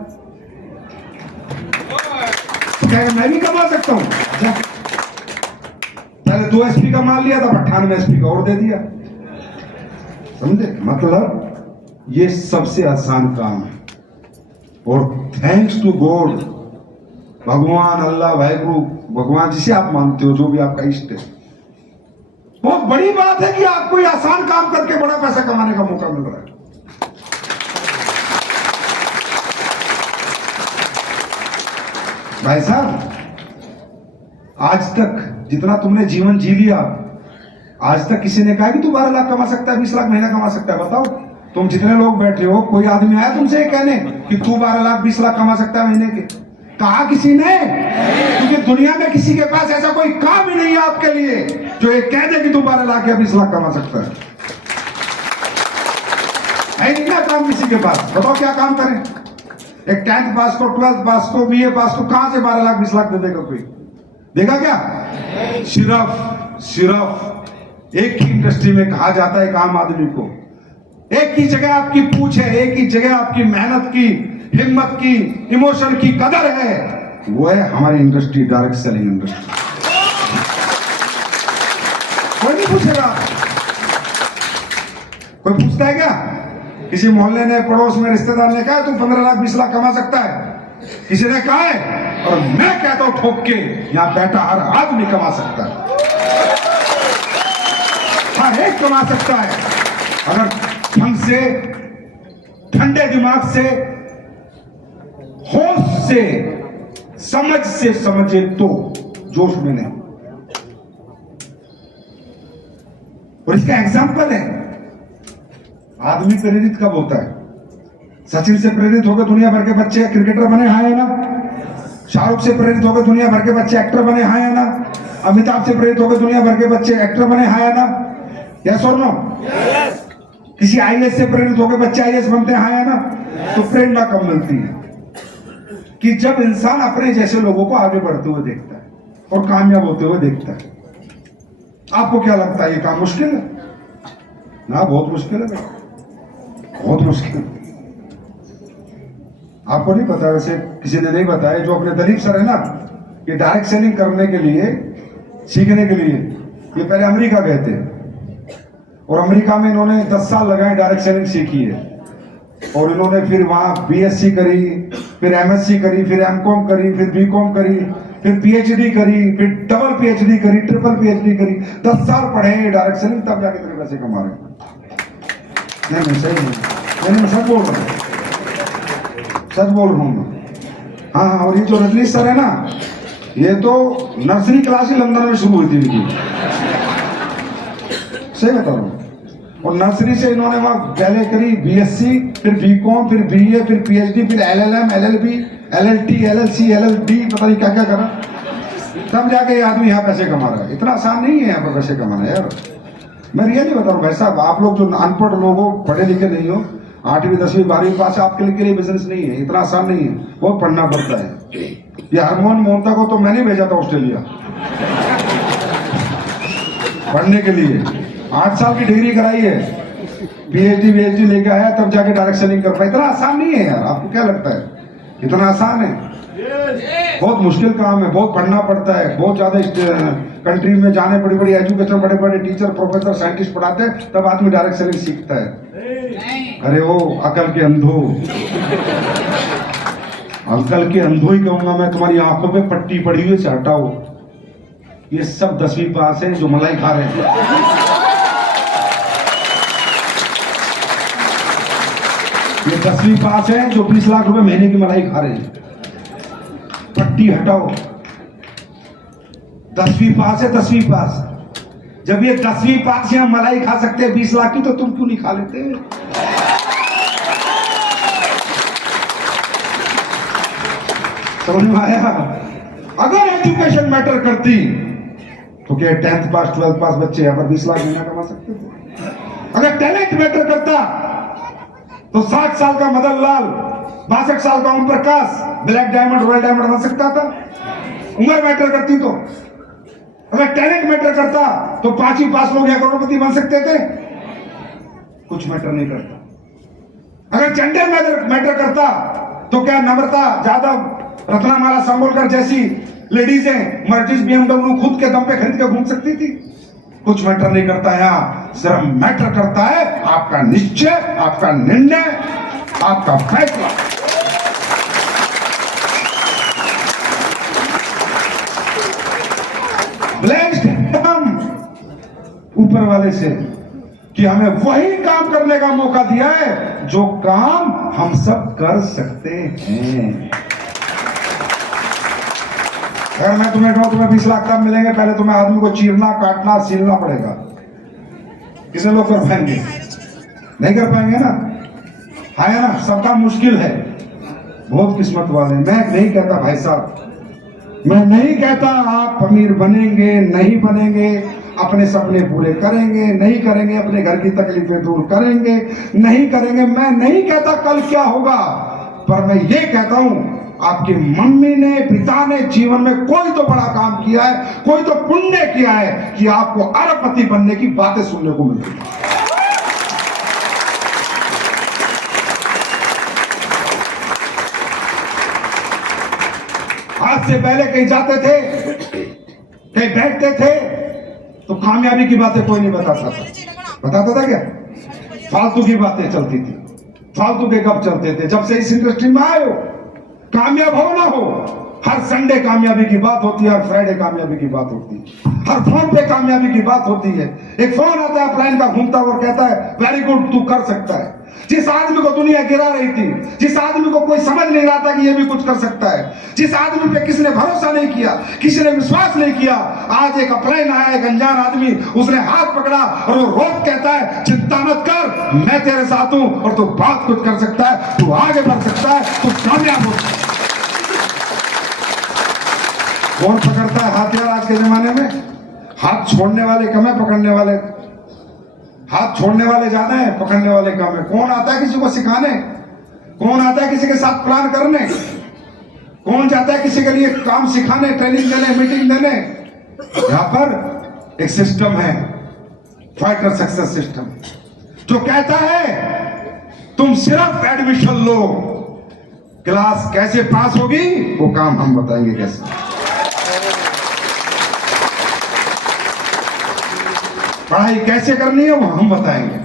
तो कहेगा मैं भी कमा सकता हूं। अच्छा, पहले 2 एसपी का माल लिया था, 98 एसपी का और दे दिया, समझे? मतलब ये सबसे आसान काम है, और थैंक्स टू गॉड, भगवान, अल्लाह, वाहिगुरु, भगवान जिसे आप मानते हो, जो भी आपका इष्ट है, बहुत बड़ी बात है कि आपको ये आसान काम करके बड़ा पैसा कमाने का मौका मिल रहा है। भाई साहब, आज तक जितना तुमने जीवन जी लिया, आज तक किसी ने कहा कि तू 12 लाख कमा सकता है, 20 लाख महीना कमा सकता है? बताओ, तुम जितने लोग बैठे हो, कोई आदमी आया तुमसे ये कहने कि तू 12 लाख 20 लाख कमा सकता है महीने के? कहा किसी ने? क्योंकि दुनिया में किसी के पास ऐसा कोई काम ही नहीं है आपके लिए जो ये कह दे कि तू 12 लाख या 20 लाख कमा सकता है। नहीं ना काम किसी के पास। बताओ क्या काम करें? एक 10th पास को, 12th पास को, बीए पास को कहां से 12 लाख 20 लाख दे देगा कोई? देगा क्या? सिर्फ एक ही इंडस्ट्री में कहा जाता है एक आम आदमी को, एक ही जगह आपकी पूछ है, एक ही जगह आपकी मेहनत की, हिम्मत की, इमोशन की कदर है, वो है हमारी इंडस्ट्री, डायरेक्ट सेलिंग इंडस्ट्री। कोई नहीं पूछेगा। कोई पूछता है क्या? किसी मोहल्ले ने, पड़ोस में, रिश्तेदार ने कहा तू 15 लाख 20 लाख कमा सकता है? किसी ने कहा है? और मैं कहता हूं ठोक के, यहां बैठा हर आदमी कमा सकता है, हर एक कमा सकता है, अगर ढंग से, ठंडे दिमाग से, होश से, समझ से समझे तो, जोश में नहीं। और इसका एग्जाम्पल है, आदमी प्रेरित कब होता है? सचिन से प्रेरित होकर दुनिया भर के बच्चे क्रिकेटर बने, हाँ या ना? शाहरुख से प्रेरित होकर दुनिया भर के बच्चे एक्टर बने, हाँ या ना? अमिताभ से प्रेरित होकर दुनिया भर के बच्चे एक्टर बने, हाँ या ना? यस और नो? किसी आईएएस से प्रेरित होकर बच्चे आईएएस बनते हैं, हाँ या ना? तो प्रेरणा कब मिलती है? कि जब इंसान अपने जैसे लोगों को आगे बढ़ते हुए देखता है और कामयाब होते हुए देखता है। आपको क्या लगता है ये काम मुश्किल है ना? बहुत मुश्किल है भाई, बहुत मुश्किल। आपको नहीं पता, वैसे किसी ने नहीं बताया, जो अपने दलीप सर है ना, ये डायरेक्ट सेलिंग करने के लिए, सीखने के लिए ये पहले अमेरिका गए थे, और अमेरिका में इन्होंने 10 साल लगाए, डायरेक्ट सेलिंग सीखी है, और इन्होंने फिर वहां बीएससी करी, फिर एमएससी करी, फिर एमकॉम करी, फिर बीकॉम करी, फिर पीएचडी करी, फिर डबल पीएचडी करी, ट्रिपल पीएचडी करी, 10 साल पढ़े डायरेक्ट सेलिंग, तब जाके इतने पैसे कमा रहे। नहीं सही नहीं, मैं सच बोल रहा हूँ, सच बोल रहा हूँ। हाँ, और ये जो रजनीश सर है ना, ये तो नर्सरी क्लास ही लंदन में शुरू हुई थी इनकी, सही बता रहा हूँ। और नर्सरी से इन्होंने वहां पहले करी बीएससी, फिर बीकॉम, फिर बीए, फिर पीएचडी, फिर LLM, LLB, LLT, LLC, LLD, पता नहीं क्या क्या करा, तब जाके ये आदमी यहाँ पैसे कमा रहा है। इतना आसान नहीं है यहाँ पर पैसे कमाना यार। मैं रियली बता रहा हूँ भाई साहब, आप लोग जो अनपढ़ लोग हो, पढ़े लिखे नहीं हो, 8वीं 10वीं 12वीं पास आपके लिए बिजनेस नहीं है, इतना आसान नहीं है, बहुत पढ़ना पड़ता है। ये हरमोहन मोहता को तो मैंने भेजा था ऑस्ट्रेलिया पढ़ने के लिए, 8 साल की डिग्री कराई है, पीएचडी लेके आया, तब जाके डायरेक्ट सेलिंग कर पाया। इतना आसान नहीं है यार, आपको क्या लगता है इतना आसान है? बहुत मुश्किल काम है, बहुत पढ़ना पड़ता है, बहुत ज्यादा कंट्री में जाने, बड़ी बड़ी एजुकेशन, बड़े बड़े टीचर, प्रोफेसर, साइंटिस्ट पढ़ाते हैं, तब आदमी डायरेक्ट सेलिंग सीखता है। अरे वो अकल के अंधो, अकल के अंधो ही कहूंगा मैं, तुम्हारी आंखों पे पट्टी पड़ी हुई से हटाओ, ये सब 10वीं पास है जो मलाई खा रहे हैं। ये 10वीं पास है जो 20 लाख रुपए महीने की मलाई खा रहे हैं, पट्टी हटाओ। 10वीं पास है, 10वीं पास। जब ये 10वीं पास यहाँ मलाई खा सकते हैं 20 लाख की, तो तुम क्यों नहीं खा लेते? समझ में आया? अगर एजुकेशन मैटर करती तो क्या 10th पास 12th पास बच्चे यहाँ पर 20 लाख महीना कमा सकते थे? अगर टैलेंट मैटर करता तो 60 साल का मदन लाल, 62 साल का Om Prakash black diamond, royal diamond बन सकता था। उम्र मैटर करती तो, अगर टैलेंट मैटर करता तो 5वीं पास लोग यहाँ करोड़पति बन सकते थे। कुछ मैटर नहीं करता। अगर जेंडर मैटर करता तो क्या नम्रता जाधव, रत्नामाला संबोलकर जैसी लेडीजें मर्सिडीज BMW खुद के दम पे खरीद के घूम सकती थी? कुछ मैटर नहीं करता। यहाँ सिर्फ मैटर करता है आपका निश्चय, आपका निर्णय, आपका फैसला। ब्लेस्ड हम ऊपर वाले से कि हमें वही काम करने का मौका दिया है जो काम हम सब कर सकते हैं। अगर मैं तुम्हें कहूं तुम्हें 20 लाख कब मिलेंगे, पहले तुम्हें आदमी को चीरना, काटना, सीलना पड़ेगा। कितने लोग कर पाएंगे? नहीं कर पाएंगे ना, है ना? सबका मुश्किल है। बहुत किस्मत वाले। मैं नहीं कहता भाई साहब, मैं नहीं कहता आप अमीर बनेंगे, नहीं बनेंगे, अपने सपने पूरे करेंगे, नहीं करेंगे, अपने घर की तकलीफें दूर करेंगे, नहीं करेंगे। मैं नहीं कहता कल क्या होगा, पर मैं ये कहता हूं आपकी मम्मी ने, पिता ने जीवन में कोई तो बड़ा काम किया है, कोई तो पुण्य किया है कि आपको अरबपति बनने की बातें सुनने को मिलती है। आज से पहले कहीं जाते थे, कहीं बैठते थे, तो कामयाबी की बातें कोई नहीं बताता था। बताता था क्या? फालतू की बातें चलती थी, फालतू के गप चलते थे। जब से इस इंडस्ट्री में आए हो, कामयाब हो ना हो, हर संडे कामयाबी की बात होती है, हर फ्राइडे कामयाबी की बात होती है, हर फोन पे कामयाबी की बात होती है। एक फोन आता है प्लान का घूमता हुआ, कहता है वेरी गुड, तू कर सकता है। जिस आदमी को दुनिया गिरा रही थी, जिस आदमी को कोई समझ नहीं रहा था कि ये भी कुछ कर सकता है, जिस आदमी पे किसी ने भरोसा नहीं किया, किसी ने विश्वास नहीं किया, आज एक अपलाइन आया, एक अनजान आदमी, उसने हाथ पकड़ा और वो रोक कहता है चिंता मत कर, मैं तेरे साथ हूं और तू बहुत कुछ कर सकता है, तू आगे बढ़ सकता है, तू कामयाब हो सकता है। कौन पकड़ता है हाथ यार आज के जमाने में? हाथ छोड़ने वाले कम है, पकड़ने वाले, हाथ छोड़ने वाले ज्यादा है, पकड़ने वाले कम है। कौन आता है किसी को सिखाने? कौन आता है किसी के साथ प्लान करने? कौन जाता है किसी के लिए काम सिखाने, ट्रेनिंग देने, मीटिंग देने? यहां पर एक सिस्टम है, फाइटर सक्सेस सिस्टम, जो कहता है तुम सिर्फ एडमिशन लो, क्लास कैसे पास होगी वो काम हम बताएंगे कैसे, पढ़ाई कैसे करनी है वो हम बताएंगे,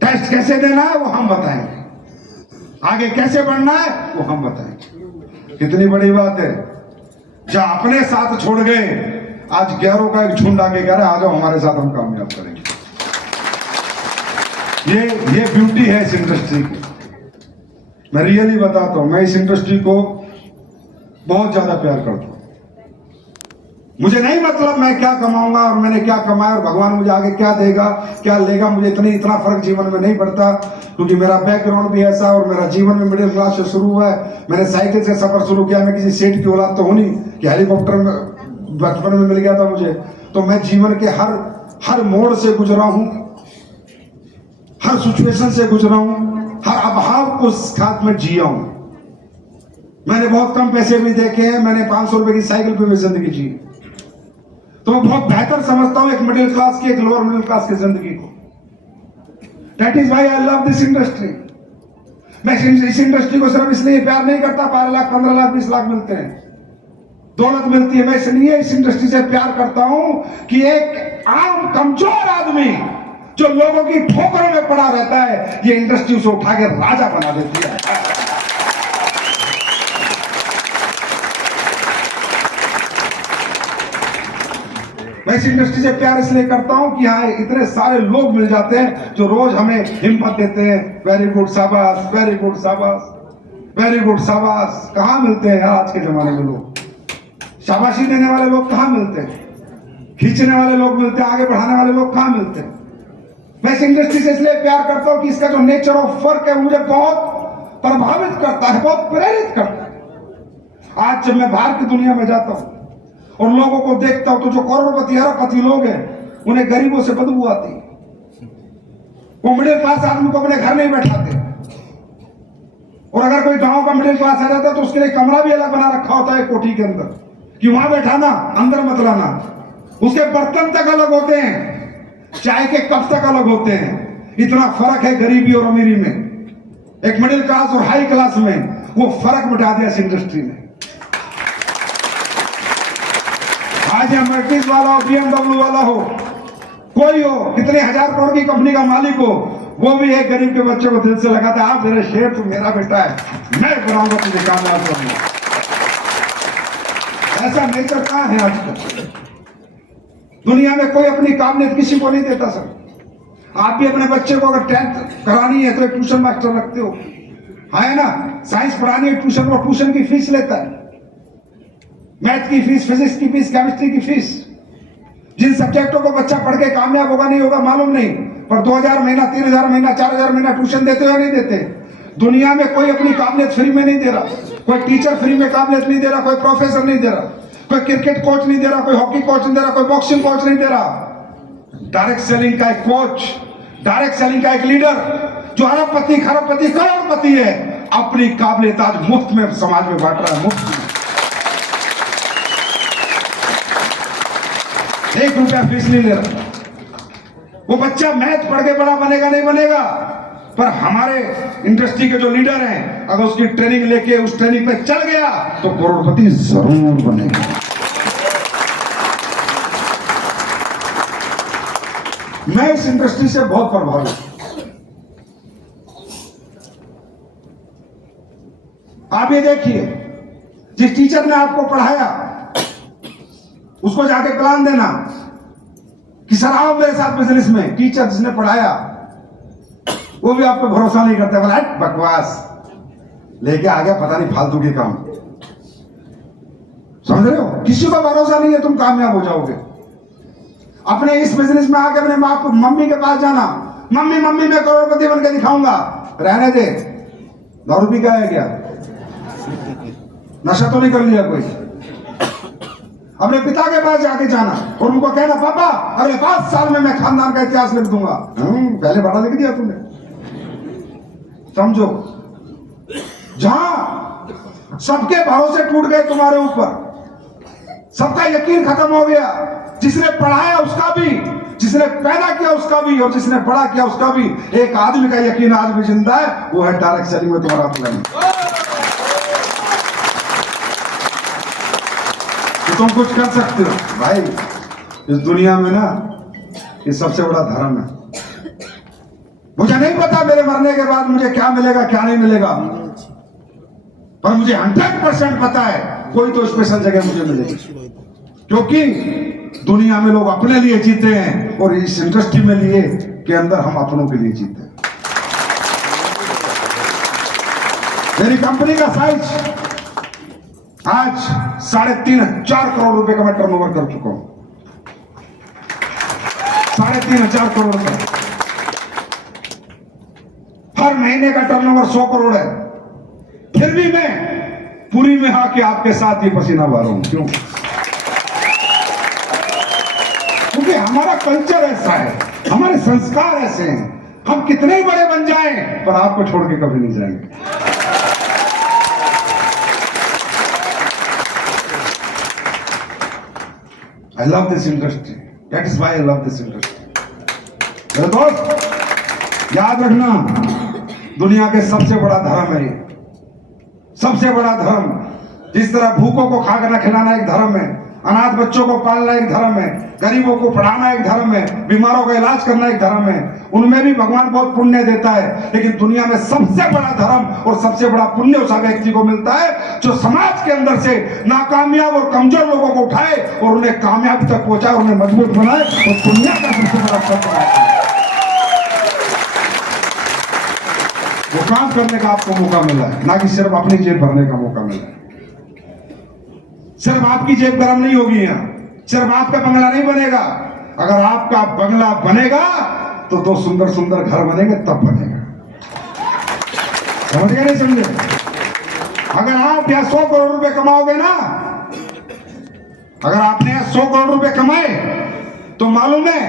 टेस्ट कैसे देना है वो हम बताएंगे, आगे कैसे बढ़ना है वो हम बताएंगे। कितनी बड़ी बात है। जहां अपने साथ छोड़ गए, आज गैरों का एक झुंड आके कह रहा है आ जाओ हमारे साथ, हम कामयाब करेंगे। ये ब्यूटी है इस इंडस्ट्री की। मैं रियली बताता हूं, मैं इस इंडस्ट्री को बहुत ज्यादा प्यार करता हूं। मुझे नहीं मतलब मैं क्या कमाऊंगा और मैंने क्या कमाया और भगवान मुझे आगे क्या देगा, क्या लेगा, मुझे इतना फर्क जीवन में नहीं पड़ता, क्योंकि मेरा बैकग्राउंड भी ऐसा और मेरा जीवन में मिडिल क्लास से शुरू हुआ है। मैंने साइकिल से सफर शुरू किया, मैं किसी सेठ की औलाद तो हूं नहीं कि हेलीकॉप्टर में बचपन में मिल गया था मुझे। तो मैं जीवन के हर हर मोड़ से गुजरा हूं, हर सिचुएशन से गुजरा हूं, हर अभाव को साथ में जिया हूं। मैंने बहुत कम पैसे भी देखे हैं, मैंने 500 रुपए की साइकिल पे भी जिंदगी जी। तो मैं बहुत बेहतर समझता हूं एक मिडिल क्लास की, एक लोअर मिडिल क्लास की जिंदगी को। That is why I love this industry. मैं इस इंडस्ट्री को सिर्फ इसलिए प्यार नहीं करता 12 लाख 15 लाख 20 लाख मिलते हैं, दौलत मिलती है, मैं इसलिए इस इंडस्ट्री से प्यार करता हूं कि एक आम कमजोर आदमी जो लोगों की ठोकरों में पड़ा रहता है, ये इंडस्ट्री उसे उठा के राजा बना देती है। मैं इस इंडस्ट्री से प्यार इसलिए करता हूं कि यहाँ इतने सारे लोग मिल जाते हैं जो रोज हमें हिम्मत देते हैं। वेरी गुड शाबाश, वेरी गुड शाबाश, वेरी गुड शाबाश। कहां मिलते हैं यार आज के जमाने में लोग? शाबाशी देने वाले लोग कहां मिलते हैं? खींचने वाले लोग मिलते हैं, आगे बढ़ाने वाले लोग कहां मिलते हैं? मैं इस इंडस्ट्री से इसलिए प्यार करता हूं कि इसका जो नेचर ऑफ वर्क है मुझे बहुत प्रभावित करता है, बहुत प्रेरित करता है। आज जब मैं बाहर की दुनिया में जाता हूं और लोगों को देखता हूं तो जो करोड़पति अरबपति लोग हैं उन्हें गरीबों से बदबू आती है। वो मिडिल क्लास आदमी को अपने घर नहीं बैठाते, और अगर कोई गांव का मिडिल क्लास आ जाता है तो उसके लिए कमरा भी अलग बना रखा होता है कोठी के अंदर कि वहां बैठाना, अंदर मत लाना। उसके बर्तन तक अलग होते हैं, चाय के कप तक अलग होते हैं। इतना फर्क है गरीबी और अमीरी में, एक मिडिल क्लास और हाई क्लास में। वो फर्क मिटा दिया इस इंडस्ट्री ने। आज या मर्सिडीज वाला हो, BMW वाला हो, कोई हो, कितने हजार करोड़ की कंपनी का मालिक हो, वो भी एक गरीब के बच्चे को दिल से लगाता है, आप मेरे शेर, तू मेरा बेटा है, मैं बनाऊंगा तुझे कामयाब करूंगा। ऐसा नेचर कहां है आजकल? दुनिया में कोई अपनी काबिलियत किसी को नहीं देता सर। आप भी अपने बच्चे को अगर 10th करानी है तो एक ट्यूशन मास्टर रखते हो, है ना? साइंस पढ़ानी है ट्यूशन, वो ट्यूशन की फीस लेता है, मैथ की फीस, फिजिक्स की फीस, केमिस्ट्री की फीस। जिन सब्जेक्टों को बच्चा पढ़ के कामयाब होगा नहीं होगा मालूम नहीं, पर 2000 महीना, 3000 महीना, 4000 महीना ट्यूशन देते हो नहीं देते? दुनिया में कोई अपनी काबिलियत फ्री में नहीं दे रहा, कोई टीचर फ्री में काबिलियत नहीं दे रहा, कोई प्रोफेसर नहीं दे रहा, कोई क्रिकेट कोच नहीं दे रहा, कोई हॉकी कोच नहीं दे रहा, कोई बॉक्सिंग कोच नहीं दे रहा। डायरेक्ट सेलिंग का एक कोच, डायरेक्ट सेलिंग का एक लीडर जो अरबपति, खरबपति, करोड़पति है, अपनी काबिलियत आज मुफ्त में समाज में बांट रहा है, मुफ्त में। 1 रुपया फीस नहीं ले रहा। वो बच्चा मैथ पढ़ के बड़ा बनेगा नहीं बनेगा, पर हमारे इंडस्ट्री के जो लीडर हैं अगर उसकी ट्रेनिंग लेके उस ट्रेनिंग पे चल गया तो करोड़पति जरूर बनेगा। मैं इस इंडस्ट्री से बहुत प्रभावित हूं। आप ये देखिए, जिस टीचर ने आपको पढ़ाया उसको जाके प्लान देना कि सर आओ मेरे साथ बिजनेस में। टीचर जिसने पढ़ाया वो भी आप पे भरोसा नहीं करता, बोला बकवास लेके आ गया, पता नहीं फालतू के काम। समझ रहे हो? किसी का भरोसा नहीं है तुम कामयाब हो जाओगे। अपने इस बिजनेस में आके अपने माँ मम्मी के पास जाना, मम्मी मम्मी मैं करोड़पति बनकर दिखाऊंगा। रहने दे, दारू पी का है क्या? नशा तो नहीं कर लिया कोई? अपने पिता के पास जाके जाना और उनको कहना पापा अगले 5 साल में मैं खानदान का इतिहास लिख दूंगा। पहले बड़ा लिख दिया तुमने। समझो, जहां सबके भरोसे टूट गए तुम्हारे ऊपर, सबका यकीन खत्म हो गया, जिसने पढ़ाया उसका भी, जिसने पैदा किया उसका भी, और जिसने बड़ा किया उसका भी, एक आदमी का यकीन आज भी जिंदा है, वो है डायरेक्ट सेलिंग में तुम्हारा प्लान। तुम कुछ कर सकते हो भाई। इस दुनिया में ना ये सबसे बड़ा धर्म है। मुझे नहीं पता मेरे मरने के बाद मुझे क्या मिलेगा क्या नहीं मिलेगा, पर मुझे 100% पता है कोई तो स्पेशल जगह मुझे मिलेगी, क्योंकि दुनिया में लोग अपने लिए जीते हैं और इस इंडस्ट्री में लिए के अंदर हम अपनों के लिए जीते हैं। मेरी कंपनी का साइज आज 3.5-4 करोड़ रुपए का मैं टर्नओवर कर चुका हूं। 3.5 करोड़ रुपए। हर महीने का टर्नओवर 100 करोड़ है। फिर भी मैं पूरी में आके आपके साथ ये पसीना बहा रहा हूं। क्यों? क्योंकि हम हमारा कल्चर ऐसा है, हमारे संस्कार ऐसे हैं, हम कितने ही बड़े बन जाएं पर आपको छोड़ के कभी नहीं जाएंगे। I love this industry, that is why I love this industry. मेरे दोस्त याद रखना, दुनिया के सबसे बड़ा धर्म है ये, सबसे बड़ा धर्म। जिस तरह भूखों को खाना खिलाना एक धर्म है, अनाथ बच्चों को पालना एक धर्म है, गरीबों को पढ़ाना एक धर्म है, बीमारों का इलाज करना एक धर्म है, उनमें भी भगवान बहुत पुण्य देता है। लेकिन दुनिया में सबसे बड़ा धर्म और सबसे बड़ा पुण्य उस व्यक्ति को मिलता है जो समाज के अंदर से नाकामयाब और कमजोर लोगों को उठाए और उन्हें कामयाबी तक पहुंचाए, उन्हें मजबूत बनाए, और दुनिया का सबसे बड़ा फर्क है। वो काम करने का आपको मौका मिला है, ना कि सिर्फ अपनी जेब भरने का मौका मिला है। सिर्फ आपकी जेब गर्म नहीं होगी, यहाँ सिर्फ आपका बंगला नहीं बनेगा। अगर आपका बंगला बनेगा तो दो सुंदर सुंदर घर बनेंगे, तब बनेगा। समझ गए नहीं समझे? अगर आप यहाँ 100 करोड़ रुपए कमाओगे ना, अगर आपने यहाँ 100 करोड़ रुपए कमाए तो मालूम है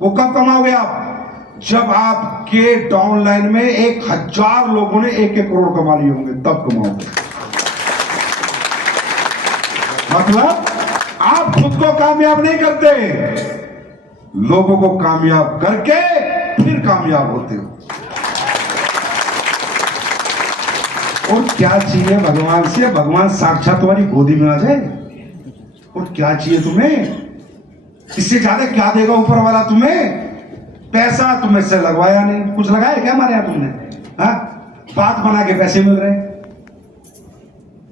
वो कब कमाओगे आप? जब आपके डाउनलाइन में 1000 लोगों ने 1-1 करोड़ कमा लिए होंगे, तब कमाओगे। मतलब आप खुद को कामयाब नहीं करते, लोगों को कामयाब करके फिर कामयाब होते हो। और क्या चाहिए भगवान से? भगवान साक्षात तुम्हारी गोदी में आ जाए। और क्या चाहिए तुम्हें? इससे ज्यादा क्या देगा ऊपर वाला तुम्हें? पैसा तुमने से लगवाया नहीं, कुछ लगाया क्या हमारे यहां तुमने? हाँ, बात बना के पैसे मिल रहे,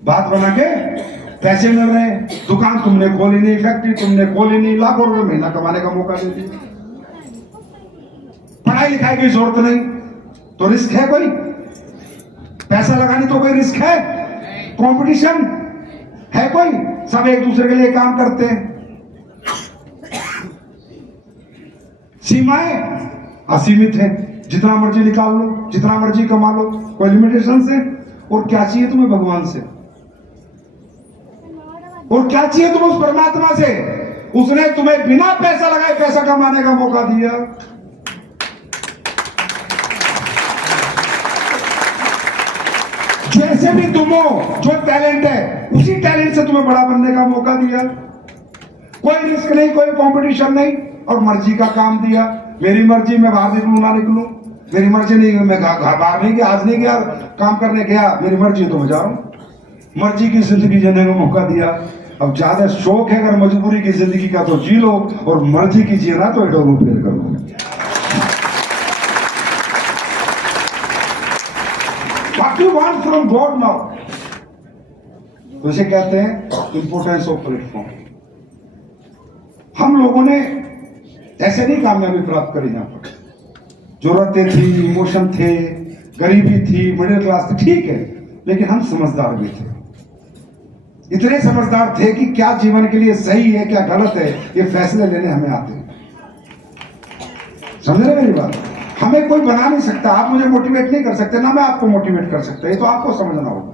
बात बना के पैसे मिल रहे हैं, दुकान तुमने खोली नहीं, फैक्ट्री तुमने खोली नहीं, लाखों रुपए महीना कमाने का मौका दे दिया। पढ़ाई लिखाई की जरूरत नहीं, तो रिस्क है कोई? पैसा लगाने तो कोई रिस्क है? कंपटीशन है कोई? सब एक दूसरे के लिए काम करते हैं। सीमाएं असीमित है, जितना मर्जी निकाल लो, जितना मर्जी कमा लो, कोई लिमिटेशन है। और क्या चाहिए तुम्हें भगवान से? और क्या चाहिए तुम उस परमात्मा से? उसने तुम्हें बिना पैसा लगाए पैसा कमाने का मौका दिया। जैसे भी तुम हो, जो टैलेंट है उसी टैलेंट से तुम्हें बड़ा बनने का मौका दिया। कोई रिस्क नहीं, कोई कंपटीशन नहीं, और मर्जी का काम दिया। मेरी मर्जी, मैं बाहर निकलूं ना निकलूं, मेरी मर्जी नहीं, मैं बाहर नहीं गया, आज नहीं गया काम करने गया, मेरी मर्जी तो मैं जा रहा हूं। मर्जी की जिंदगी जीने का मौका दिया। अब ज्यादा शौक है अगर मजबूरी की जिंदगी का तो जी लो, और मर्जी की जीना तो एडो को फेल कर लो। What you want from God now? तो इसे कहते हैं इंपोर्टेंस ऑफ प्लेटफॉर्म। हम लोगों ने ऐसे नहीं कामयाबी प्राप्त करी, यहां पर जरूरतें थी, इमोशन थे, गरीबी थी, मिडिल क्लास थी, ठीक है, लेकिन हम समझदार भी थे। इतने समझदार थे कि क्या जीवन के लिए सही है, क्या गलत है, ये फैसले लेने हमें आते हैं। समझ रहे मेरी बात? हमें कोई बना नहीं सकता, आप मुझे मोटिवेट नहीं कर सकते, ना मैं आपको मोटिवेट कर सकता, ये तो आपको समझना होगा।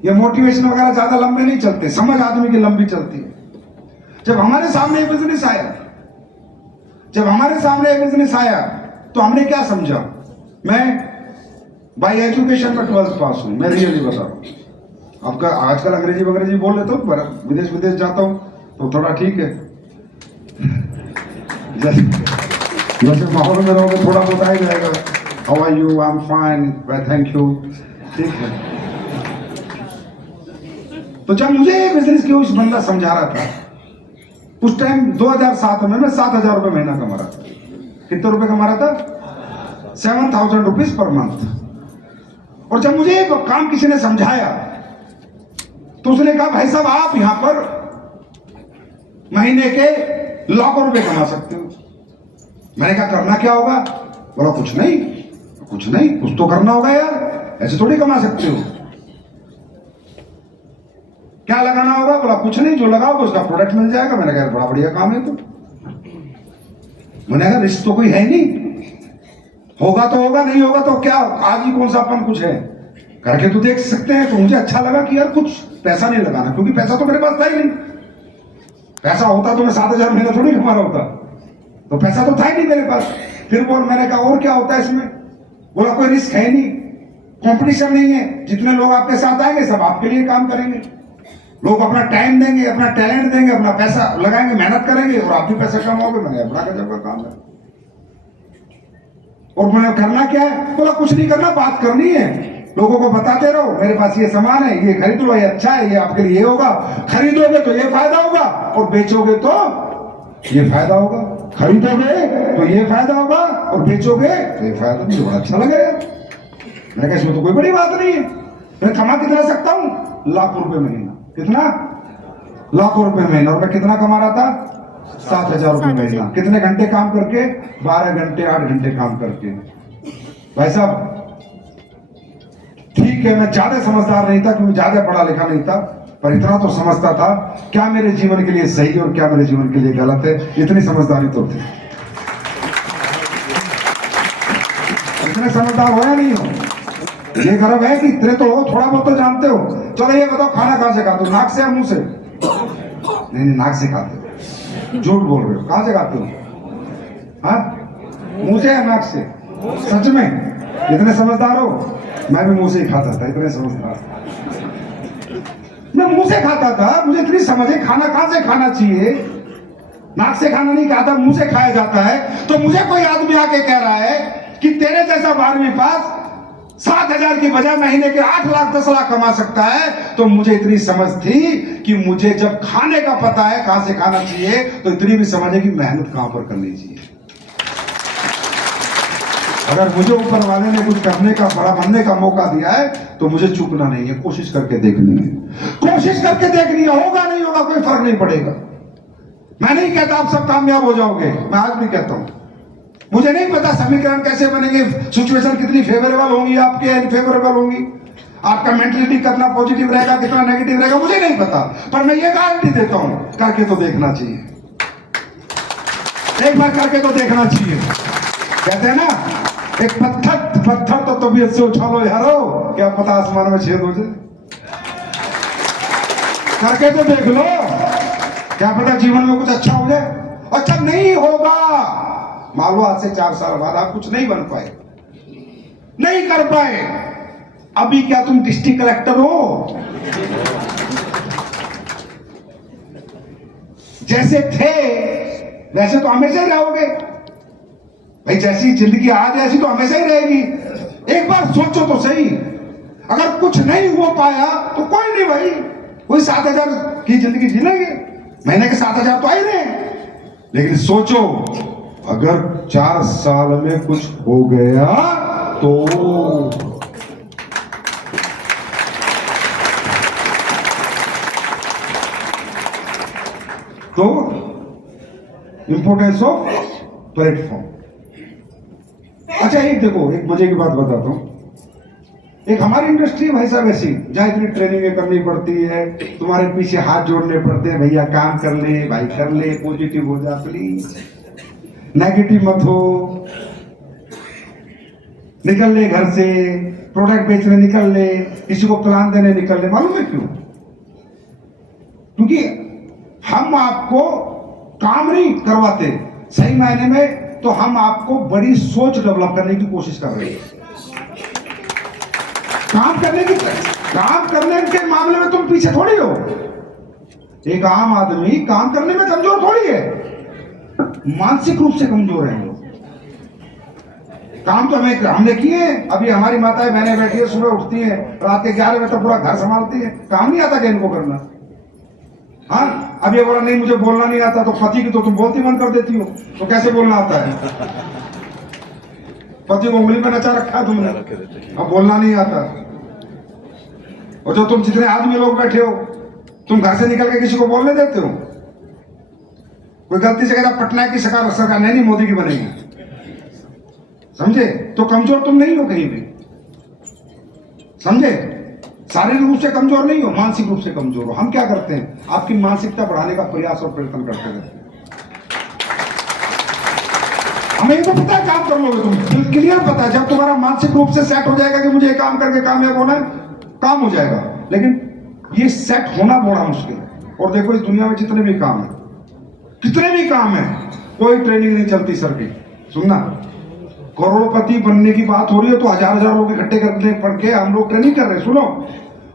ये मोटिवेशन वगैरह ज्यादा लंबे नहीं चलते, समझ आदमी की लंबी चलती है। जब हमारे सामने बिजनेस आया, जब हमारे सामने बिजनेस आया तो हमने क्या समझा? मैं बाय एजुकेशन में 12th पास हूं, मैं रियली बता रहा हूं। आपका आजकल अंग्रेजी वंग्रेजी बोल लेता हूं, पर विदेश जाता हूं तो थोड़ा ठीक है, जैसे माहौल में रहोगे थोड़ा बहुत आ जाएगा। How are you? I am fine, thank you, ठीक है। तो जब मुझे ये बिजनेस की उस बंदा समझा रहा था, उस टाइम 2007 में मैं 7,000 रुपए महीना कमा रहा था। कितने रुपए कमा रहा था? 7,000 रुपीज पर मंथ। और जब मुझे ये काम किसी ने समझाया तो उसने कहा, भाई साहब आप यहां पर महीने के लाखों रुपए कमा सकते हो। मैंने कहा करना क्या होगा? बोला कुछ नहीं, कुछ नहीं, कुछ तो करना होगा यार, ऐसे थोड़ी कमा सकते हो। क्या लगाना होगा? बोला कुछ नहीं, जो लगाओगे उसका प्रोडक्ट मिल जाएगा। मैंने कहा बड़ा बढ़िया काम है। तो मैंने कहा रिस्क तो कोई है नहीं, होगा तो होगा, नहीं होगा तो क्या, आज ही कौन सा अपन कुछ है, करके तो देख सकते हैं। तो मुझे अच्छा लगा कि यार कुछ पैसा नहीं लगाना, क्योंकि पैसा तो मेरे पास था ही नहीं। पैसा होता तो मैं 7,000 महीना थोड़ी कमा रहा होता, तो पैसा तो था ही नहीं मेरे पास। फिर बोल, मैंने कहा और क्या होता है इसमें? बोला कोई रिस्क है नहीं, कंपटीशन नहीं है, जितने लोग आपके साथ आएंगे सब आपके लिए काम करेंगे, लोग अपना टाइम देंगे, अपना टैलेंट देंगे, अपना पैसा लगाएंगे, मेहनत करेंगे और आप भी पैसा कमाओगे। मैंने बड़ा गजब का काम है। और मैंने करना क्या है? बोला कुछ नहीं करना, बात करनी है, लोगों को बताते रहो मेरे पास ये सामान है, ये खरीद लो, ये अच्छा है, ये आपके लिए ये होगा, खरीदोगे तो ये फायदा होगा और बेचोगे तो ये फायदा होगा, खरीदोगे तो ये फायदा होगा और बेचोगे तो ये फायदा। मुझे बड़ा अच्छा लगा यार। मैंने कहा इसमें तो कोई बड़ी बात नहीं है। मैं कमा कितना सकता हूं? लाखों रुपए महीना। कितना? लाखों रुपए महीना। और मैं कितना कमा रहा था? 7,000 रुपए महीना। कितने घंटे काम करके? 12 घंटे 8 घंटे काम करके। भाई साहब ठीक है, मैं ज्यादा समझदार नहीं था क्योंकि ज्यादा पढ़ा लिखा नहीं था, पर इतना तो समझता था क्या मेरे जीवन के लिए सही और क्या मेरे जीवन के लिए गलत है। इतनी समझदारी तो थी। इतने समझदार हो या नहीं हो? ये गर्व है कि इतने तो हो, थोड़ा बहुत तो जानते हो। चलो ये बताओ, खाना कहां से खाते हो? नाक से या मुंह से? नहीं, नाक से खाते हो। झूठ बोल रहे हो। कहां से खाते हो? हाँ, मुंह से या नाक से? सच में? इतने समझदार हो? मैं भी मुंह से ही खाता था। इतने समझदार मैं मुंह से खाता था। मुझे इतनी समझ है खाना कहां से खाना चाहिए। नाक से खाना नहीं खाता, मुंह से खाया जाता है। तो मुझे कोई आदमी आके कह रहा है कि तेरे जैसा 12वीं पास 7,000 की बजाय महीने के 8 लाख 10 लाख कमा सकता है। तो मुझे इतनी समझ थी कि मुझे जब खाने का पता है कहां से खाना चाहिए, तो इतनी भी समझ है कि मेहनत कहां पर करनी चाहिए। अगर मुझे ऊपर वाले ने कुछ करने का, बड़ा बनने का मौका दिया है तो मुझे चूकना नहीं है, कोशिश करके देखनी है। कोशिश करके देखनी है, होगा नहीं होगा कोई फर्क नहीं पड़ेगा। मैं नहीं कहता आप सब कामयाब हो जाओगे, मैं आज भी कहता हूं मुझे नहीं पता समीकरण कैसे बनेंगे, सिचुएशन कितनी फेवरेबल होंगी, आपके अनफेवरेबल होंगी, आपका मेंटलिटी कितना पॉजिटिव रहेगा, कितना नेगेटिव रहेगा, मुझे नहीं पता। पर मैं ये गारंटी देता हूं, करके तो देखना चाहिए। एक बार करके तो देखना चाहिए। कहते हैं ना, एक पत्थर तो तबीयत से उछालो यारो, क्या पता आसमान में छेद हो जाए। करके तो देख लो, क्या पता जीवन में कुछ अच्छा हो जाए। अच्छा नहीं होगा, मान लो आज से 4 साल बाद आप कुछ नहीं बन पाए, नहीं कर पाए, अभी क्या तुम डिस्ट्रिक्ट कलेक्टर हो? जैसे थे वैसे तो हमेशा ही रहोगे भाई। जैसी जिंदगी आज ऐसी तो हमेशा ही रहेगी। एक बार सोचो तो सही, अगर कुछ नहीं हो पाया तो कोई नहीं भाई, कोई 7,000 की जिंदगी जी लेंगे, महीने के 7,000 तो आ ही रहे। लेकिन सोचो अगर 4 साल में कुछ हो गया तो इंपोर्टेंस ऑफ प्लेटफॉर्म। अच्छा एक देखो, एक मजे की बात बताता हूं। एक हमारी इंडस्ट्री भाई साहब ऐसी, जहां इतनी ट्रेनिंग करनी पड़ती है, तुम्हारे पीछे हाथ जोड़ने पड़ते हैं, भैया काम कर ले भाई, कर ले, पॉजिटिव हो जा प्लीज, नेगेटिव मत हो, निकल ले घर से, प्रोडक्ट बेचने निकल ले, किसी को प्लान देने निकल ले। मालूम है क्यों? क्योंकि हम आपको काम नहीं करवाते सही मायने में, तो हम आपको बड़ी सोच डेवलप करने की कोशिश कर रहे हैं। काम करने के मामले में तुम पीछे थोड़ी हो। एक आम आदमी काम करने में कमजोर थोड़ी है, मानसिक रूप से कमजोर है लोग। काम तो हमने किए। अभी हमारी माताएं बहनें बैठी है, सुबह उठती हैं, रात के 11 बजे तक पूरा घर संभालती है। काम नहीं आता क्या इनको करना? हाँ, अब ये बोला नहीं मुझे बोलना नहीं आता, तो पति की तो तुम बोलती मन कर देती हो, तो कैसे बोलना आता है? पति को उंगली पे नचा रखा है तुमने, अब बोलना नहीं आता। और जो तुम जितने आदमी लोग बैठे हो, तुम घर से निकल के किसी को बोलने देते हो? कोई गलती से कहता पटना की सरकार नहीं मोदी की बनेगी, समझे? तो कमजोर तुम नहीं हो कहीं भी, समझे? शारीरिक रूप से कमजोर नहीं हो, मानसिक रूप से कमजोर हो। हम क्या करते हैं? आपकी मानसिकता बढ़ाने का प्रयास और प्रयत्न करते रहते हैं। हमें ये तो पता है काम कर लोगे तुम, क्लियर पता है। जब तुम्हारा मानसिक रूप से सेट हो जाएगा कि मुझे काम करके कामयाब होना है, काम हो जाएगा। लेकिन ये सेट होना बड़ा मुश्किल है। और देखो इस दुनिया में जितने भी काम है, कितने भी काम है, कोई ट्रेनिंग नहीं चलती सर की। सुनना, करोड़पति बनने की बात हो रही है तो हजार हजार लोग इकट्ठे करने पड़ के हम लोग ट्रेनिंग कर रहे हैं, सुनो।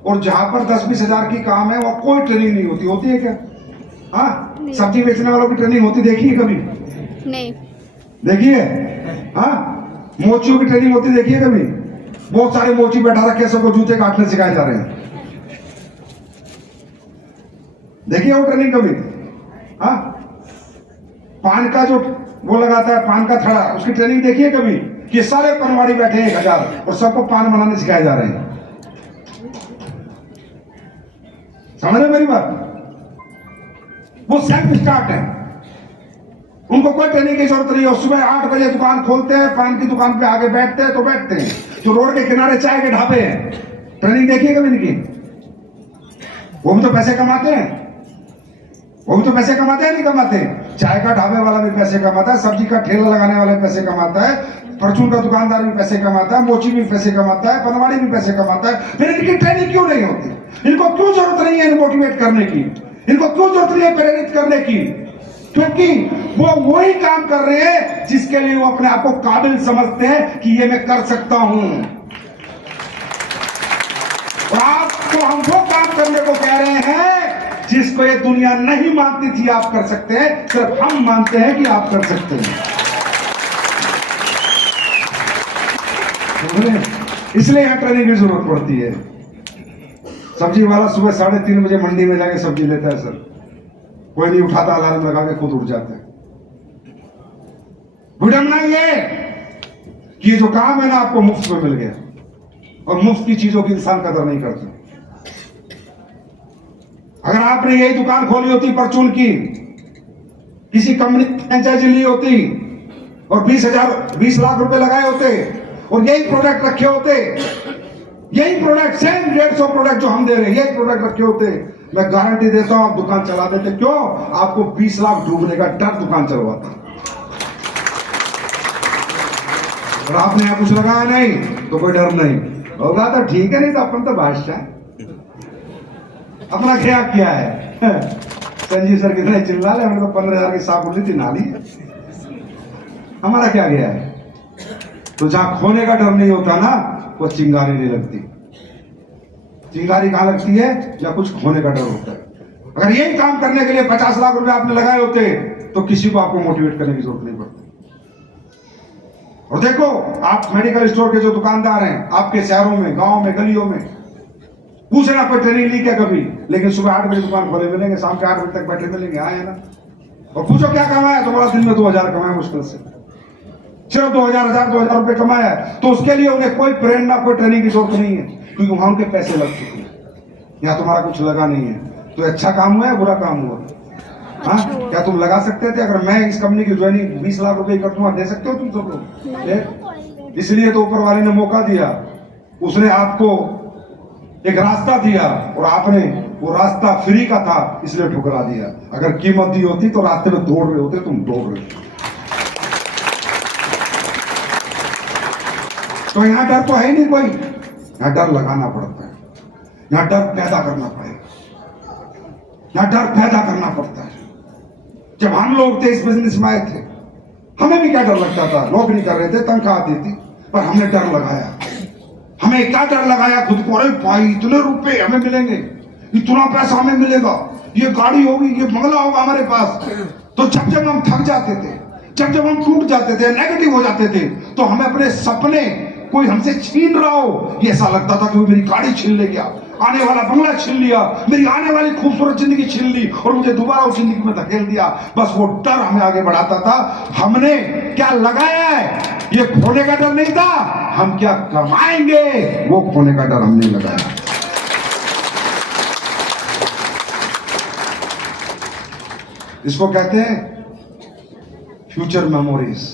और जहां पर 10-20 हजार की काम है वहां कोई ट्रेनिंग नहीं होती। होती है क्या? हाँ, सब्जी बेचने वालों की ट्रेनिंग होती देखी है कभी? नहीं। देखिए, हाँ, मोचियों की ट्रेनिंग होती देखिए कभी? बहुत सारे मोची बैठा रखे, सबको जूते काटने सिखाए जा रहे हैं। देखिए वो ट्रेनिंग कभी? हाँ, पान का जो वो लगाता है, पान का थड़ा, उसकी ट्रेनिंग देखिए कभी? कि सारे पनवाड़ी बैठे हैं 1000 और सबको पान बनाने सिखाए जा रहे हैं। समझ रहे मेरी बात? वो सेल्फ स्टार्ट है, उनको कोई ट्रेनिंग की जरूरत नहीं है। सुबह 8 बजे दुकान खोलते हैं, पान की दुकान पे आगे बैठते हैं तो बैठते हैं। जो रोड के किनारे चाय के ढाबे हैं, ट्रेनिंग देखिए कभी इनकी? वो भी तो पैसे कमाते हैं, वो भी तो पैसे कमाते हैं, नहीं कमाते? चाय का ढाबे वाला भी पैसे कमाता है, सब्जी का ठेला लगाने वाला भी पैसे कमाता है, परचून का दुकानदार भी पैसे कमाता है, मोची भी पैसे कमाता है, पनवाड़ी भी पैसे कमाता है। फिर इनकी ट्रेनिंग क्यों नहीं होती? इनको क्यों जरूरत नहीं है मोटिवेट करने की? इनको क्यों जरूरत नहीं है प्रेरित करने की? क्योंकि वो वही काम कर रहे हैं जिसके लिए वो अपने आप को काबिल समझते हैं कि ये मैं कर सकता हूं। और आपको हम वो काम करने को कह रहे हैं जिसको ये दुनिया नहीं मानती थी आप कर सकते हैं, सिर्फ हम मानते हैं कि आप कर सकते हैं। इसलिए यहां ट्रेनिंग की जरूरत पड़ती है। सब्जी वाला सुबह 3:30 बजे मंडी में जाके सब्जी लेता है सर, कोई नहीं उठाता, अलार्म लगा के खुद उठ जाता है। विडंबना ये कि ये जो काम है ना आपको मुफ्त में मिल गया, और मुफ्त की चीजों की इंसान कदर नहीं करता। अगर आपने यही दुकान खोली होती परचून की, किसी कंपनी की फ्रेंचाइजी ली होती और 20 लाख रुपए लगाए होते और यही प्रोडक्ट रखे होते, यही प्रोडक्ट सेम 150 प्रोडक्ट जो हम दे रहे हैं, यही प्रोडक्ट रखे होते, मैं गारंटी देता हूं आप दुकान चला देते। क्यों? आपको 20 लाख डूबने का डर दुकान चलवाता। और आपने यहां कुछ लगाया नहीं तो कोई डर नहीं होगा, तो ठीक है, नहीं तो अपन तो बादशाह, अपना क्या किया है। संजीव सर कितने चिल्ला ले, हमने तो 15,000 की साबुन ली थी, नाली, हमारा क्या गया है? तो जहां खोने का डर नहीं होता ना, वो चिंगारी नहीं लगती। चिंगारी कहां लगती है? या कुछ खोने का डर होता है। अगर यही काम करने के लिए 50 लाख रुपए आपने लगाए होते तो किसी को आपको मोटिवेट करने की जरूरत नहीं पड़ती। और देखो, आप मेडिकल स्टोर के जो दुकानदार हैं आपके शहरों में, गांव में, गलियों में, पूछना कोई ट्रेनिंग ली क्या कभी? लेकिन सुबह 8 बजे दुकान खोले मिलेंगे, शाम के 8 बजे तक बैठे मिलेंगे, आए ना? और पूछो क्या कमाया? तो बोला दिन में 2000 कमाया, मुश्किल से सिर्फ 2000 रुपए कमाया। तो उसके लिए उन्हें कोई प्रेरणा, कोई ट्रेनिंग की जरूरत नहीं है, क्योंकि वहां उनके पैसे लग चुके हैं। यहाँ तुम्हारा कुछ लगा नहीं है। तो अच्छा काम हुआ है, बुरा काम हुआ? हाँ, क्या तुम लगा सकते थे? अगर मैं इस कंपनी की ज्वाइनिंग 20 लाख रुपए कर दूंगा, दे सकते हो तुम सब लोग? इसलिए तो ऊपर वाले ने मौका दिया, उसने आपको एक रास्ता दिया और आपने वो रास्ता फ्री का था इसलिए ठुकरा दिया। अगर कीमत दी होती तो रास्ते में दौड़ रहे होते, तुम दौड़ रहे हो। तो यहां डर तो है नहीं कोई, यहां डर लगाना पड़ता है, यहां डर पैदा करना पड़ेगा, यहां डर पैदा करना पड़ता है। जब हम लोग थे इस बिजनेस में आए थे, हमें भी क्या डर लगता था? नौकरी कर रहे थे, तनख्वाह आती थी, पर हमने डर लगाया। हमें क्या डर लगाया खुद को? अरे भाई इतने रुपए हमें मिलेंगे, इतना पैसा हमें मिलेगा, ये गाड़ी होगी, ये बंगला होगा हमारे पास। तो जब हम थक जाते थे, जब हम टूट जाते थे, नेगेटिव हो जाते थे, तो हमें अपने सपने कोई हमसे छीन रहा हो, ये ऐसा लगता था कि वो मेरी गाड़ी छीन ले गया, आने वाला बंगला छीन लिया, मेरी आने वाली खूबसूरत जिंदगी छीन ली और मुझे दोबारा उस जिंदगी में धकेल दिया। बस वो डर हमें आगे बढ़ाता था। हमने क्या लगाया है? ये खोने का डर नहीं था, हम क्या कमाएंगे वो खोने का डर हमने लगाया। इसको कहते हैं फ्यूचर मेमोरीज,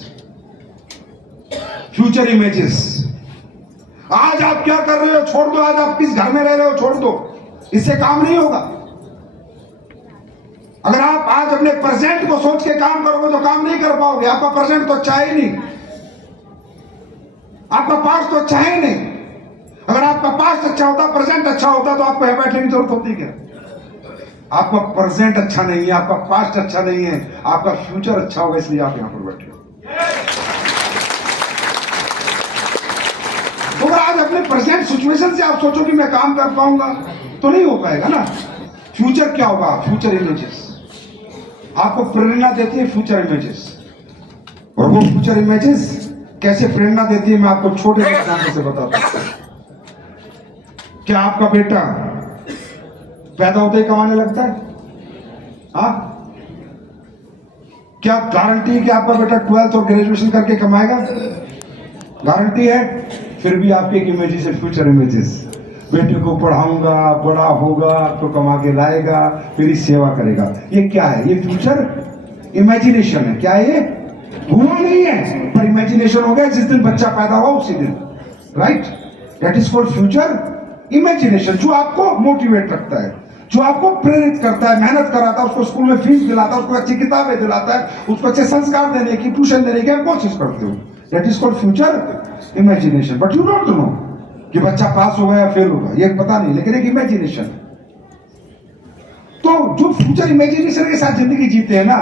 फ्यूचर इमेजेस। आज आप क्या कर रहे हो छोड़ दो, आज आप किस घर में रह रहे हो छोड़ दो, इससे काम नहीं होगा। अगर आप आज अपने प्रेजेंट को सोच के काम करोगे तो काम नहीं कर पाओगे। आपका प्रेजेंट तो अच्छा ही नहीं, आपका पास्ट तो अच्छा ही नहीं। अगर आपका पास्ट अच्छा होता, प्रेजेंट अच्छा होता, तो आपको यहां बैठने की जरूरत होती क्या? आपका प्रेजेंट अच्छा नहीं है, आपका पास्ट अच्छा नहीं है, आपका फ्यूचर अच्छा होगा, इसलिए आप यहां पर बैठे हो। तो अगर आज अपने प्रेजेंट सिचुएशन से आप सोचो कि मैं काम कर पाऊंगा तो नहीं हो पाएगा ना। फ्यूचर क्या होगा? फ्यूचर इमेजेस आपको प्रेरणा देती है, फ्यूचर इमेजेस। और वो फ्यूचर इमेजेस कैसे प्रेरणा देती है, मैं आपको छोटे एग्जाम्पल से बताता हूं। क्या आपका बेटा पैदा होते ही कमाने लगता है? हाँ? क्या गारंटी है कि आपका बेटा 12th और ग्रेजुएशन करके कमाएगा? गारंटी है? फिर भी आपके एक इमेजेस है, फ्यूचर इमेजेस। बेटे को पढ़ाऊंगा, बड़ा होगा तो कमा के लाएगा, फिर सेवा करेगा। ये क्या है? ये फ्यूचर इमेजिनेशन है। क्या है ये? हुआ नहीं है, पर इमेजिनेशन हो गया जिस दिन बच्चा पैदा हुआ उसी दिन। Right? That is called future imagination. जो आपको मोटिवेट रखता है, जो आपको प्रेरित करता है, मेहनत कराता है, उसको स्कूल में फीस दिलाता है, उसको अच्छी किताबें दिलाता है, उसको अच्छे संस्कार देने की, ट्यूशन देने की आप कोशिश करते हो। That is called future imagination. But you don't know कि बच्चा पास होगा या फेल होगा, ये पता नहीं, लेकिन एक इमेजिनेशन। तो जो फ्यूचर इमेजिनेशन के साथ जिंदगी जीते हैं ना,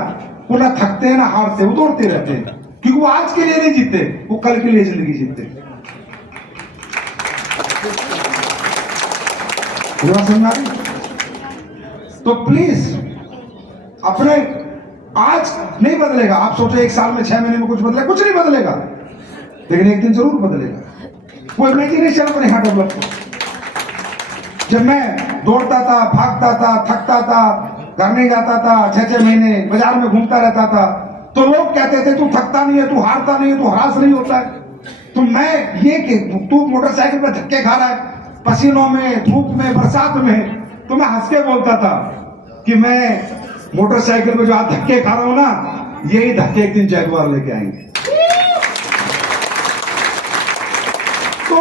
वो ना थकते हैं ना हारते, वो दौड़ते रहते हैं, क्योंकि वो आज के लिए नहीं जीते, वो कल के लिए जिंदगी जीते हैं। समझ? तो प्लीज अपने आज नहीं बदलेगा। आप सोचो 1 साल में 6 महीने में कुछ बदलेगा? कुछ नहीं बदलेगा, लेकिन एक दिन जरूर बदलेगा। वो इमेजिनेशन अपने यहां डेवलप हो। जब मैं दौड़ता था, भागता था, थकता था, घर नहीं जाता था, 6-6 महीने बाजार में घूमता रहता था, तो लोग कहते थे तू थकता नहीं है, तू हारता नहीं है, तू हरास नहीं होता है। तो मैं ये कि तू मोटरसाइकिल पे धक्के खा रहा है, पसीनों में, धूप में, बरसात में, तो मैं हंस के बोलता था कि मैं मोटरसाइकिल पे जो आज धक्के खा रहा हूं ना, यही धक्के एक दिन जैगुआर लेके आएंगे। तो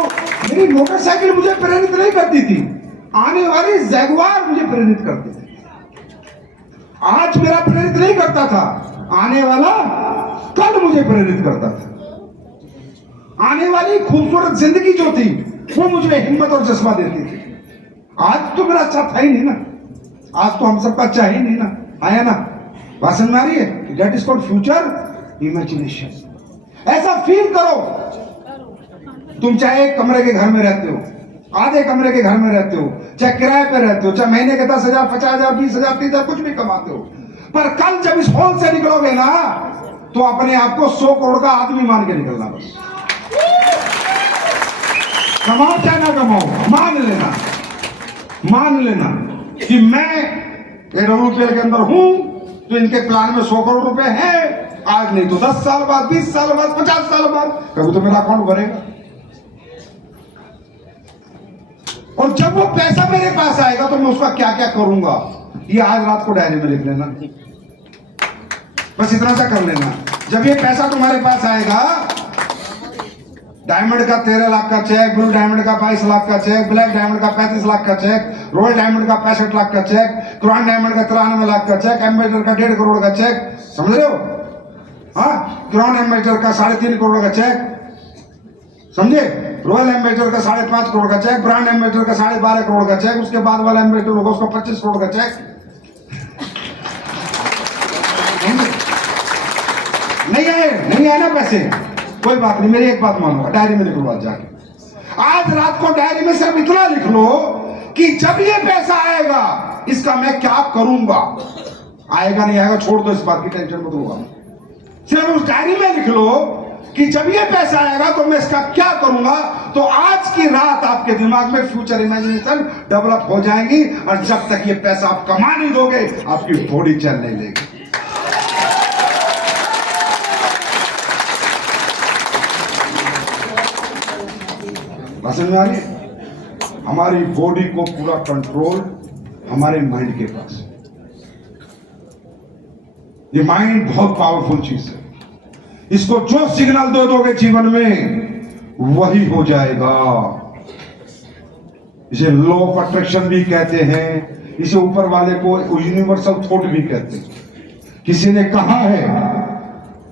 मेरी मोटरसाइकिल मुझे प्रेरित नहीं करती थी, आने वाली जैगुआर मुझे प्रेरित करती थी। आज मेरा प्रेरित नहीं करता था, आने वाला कल मुझे प्रेरित करता था। आने वाली खूबसूरत जिंदगी जो थी वो मुझे हिम्मत और जज्बा देती थी। आज तो मेरा अच्छा था ही नहीं ना, आज तो हम सबका अच्छा ही नहीं ना, आया ना? बात समझ में आ रही है? That is called future imagination. ऐसा फील करो। तुम चाहे एक कमरे के घर में रहते हो, आधे कमरे के घर में रहते हो, चाहे किराए पे रहते हो, चाहे महीने के 10,000, 50,000, 20,000, 30,000 कुछ भी कमाते हो, पर कल जब इस हॉल से निकलोगे ना, तो अपने आप को 100 करोड़ का आदमी मान के निकलना। बस कमाओ चाहे ना कमाओ, मान लेना कि मैं AWPL के अंदर हूं, तो इनके प्लान में 100 करोड़ रुपए है। आज नहीं तो 10 साल बाद, 20 साल बाद, 50 साल बाद कभी तो मेरा अकाउंट भरेगा। और जब वो पैसा मेरे पास आएगा तो मैं उसका क्या क्या करूंगा, ये आज रात को डायरी में लिख लेना। बस इतना सा कर लेना। जब ये पैसा तुम्हारे पास आएगा, डायमंड का 13 लाख का चेक, ब्लू डायमंड का 22 लाख का चेक, ब्लैक डायमंड का 35 लाख का चेक, रॉयल डायमंड का 65 लाख का चेक, क्राउन डायमंड का 93 लाख का चेक, एम्बेसडर का 1.5 करोड़ का चेक, समझ रहे हो? हाँ, क्राउन एम्बेसडर का 3.5 करोड़ का चेक, समझे? रॉयल एम्बेसडर का 5.5 करोड़ का चेक, ब्रांड एम्बेसडर का 12.5 करोड़ का चेक, उसके बाद वाला एम्बेसडर होगा उसका 25 करोड़ का चेक। नहीं आए ना पैसे, कोई बात नहीं, मेरी एक बात मानो, डायरी में लिख लो आज जाके। आज रात को डायरी में सिर्फ इतना लिख लो कि जब ये पैसा आएगा इसका मैं क्या करूंगा। आएगा नहीं आएगा छोड़ दो, इस बात की टेंशन मत लो। सिर्फ उस डायरी में लिख लो कि जब ये पैसा आएगा तो मैं इसका क्या करूंगा। तो आज की रात आपके दिमाग में फ्यूचर इमेजिनेशन डेवलप हो जाएंगी, और जब तक ये पैसा आप कमा नहीं दोगे आपकी बॉडी चलने लगेगी। समझ में आ रही है? हमारी बॉडी को पूरा कंट्रोल हमारे माइंड के पास। ये माइंड बहुत पावरफुल चीज है, इसको जो सिग्नल दे दोगे जीवन में वही हो जाएगा। इसे लॉ ऑफ अट्रैक्शन भी कहते हैं, इसे ऊपर वाले को यूनिवर्सल थॉट भी कहते हैं। किसी ने कहा है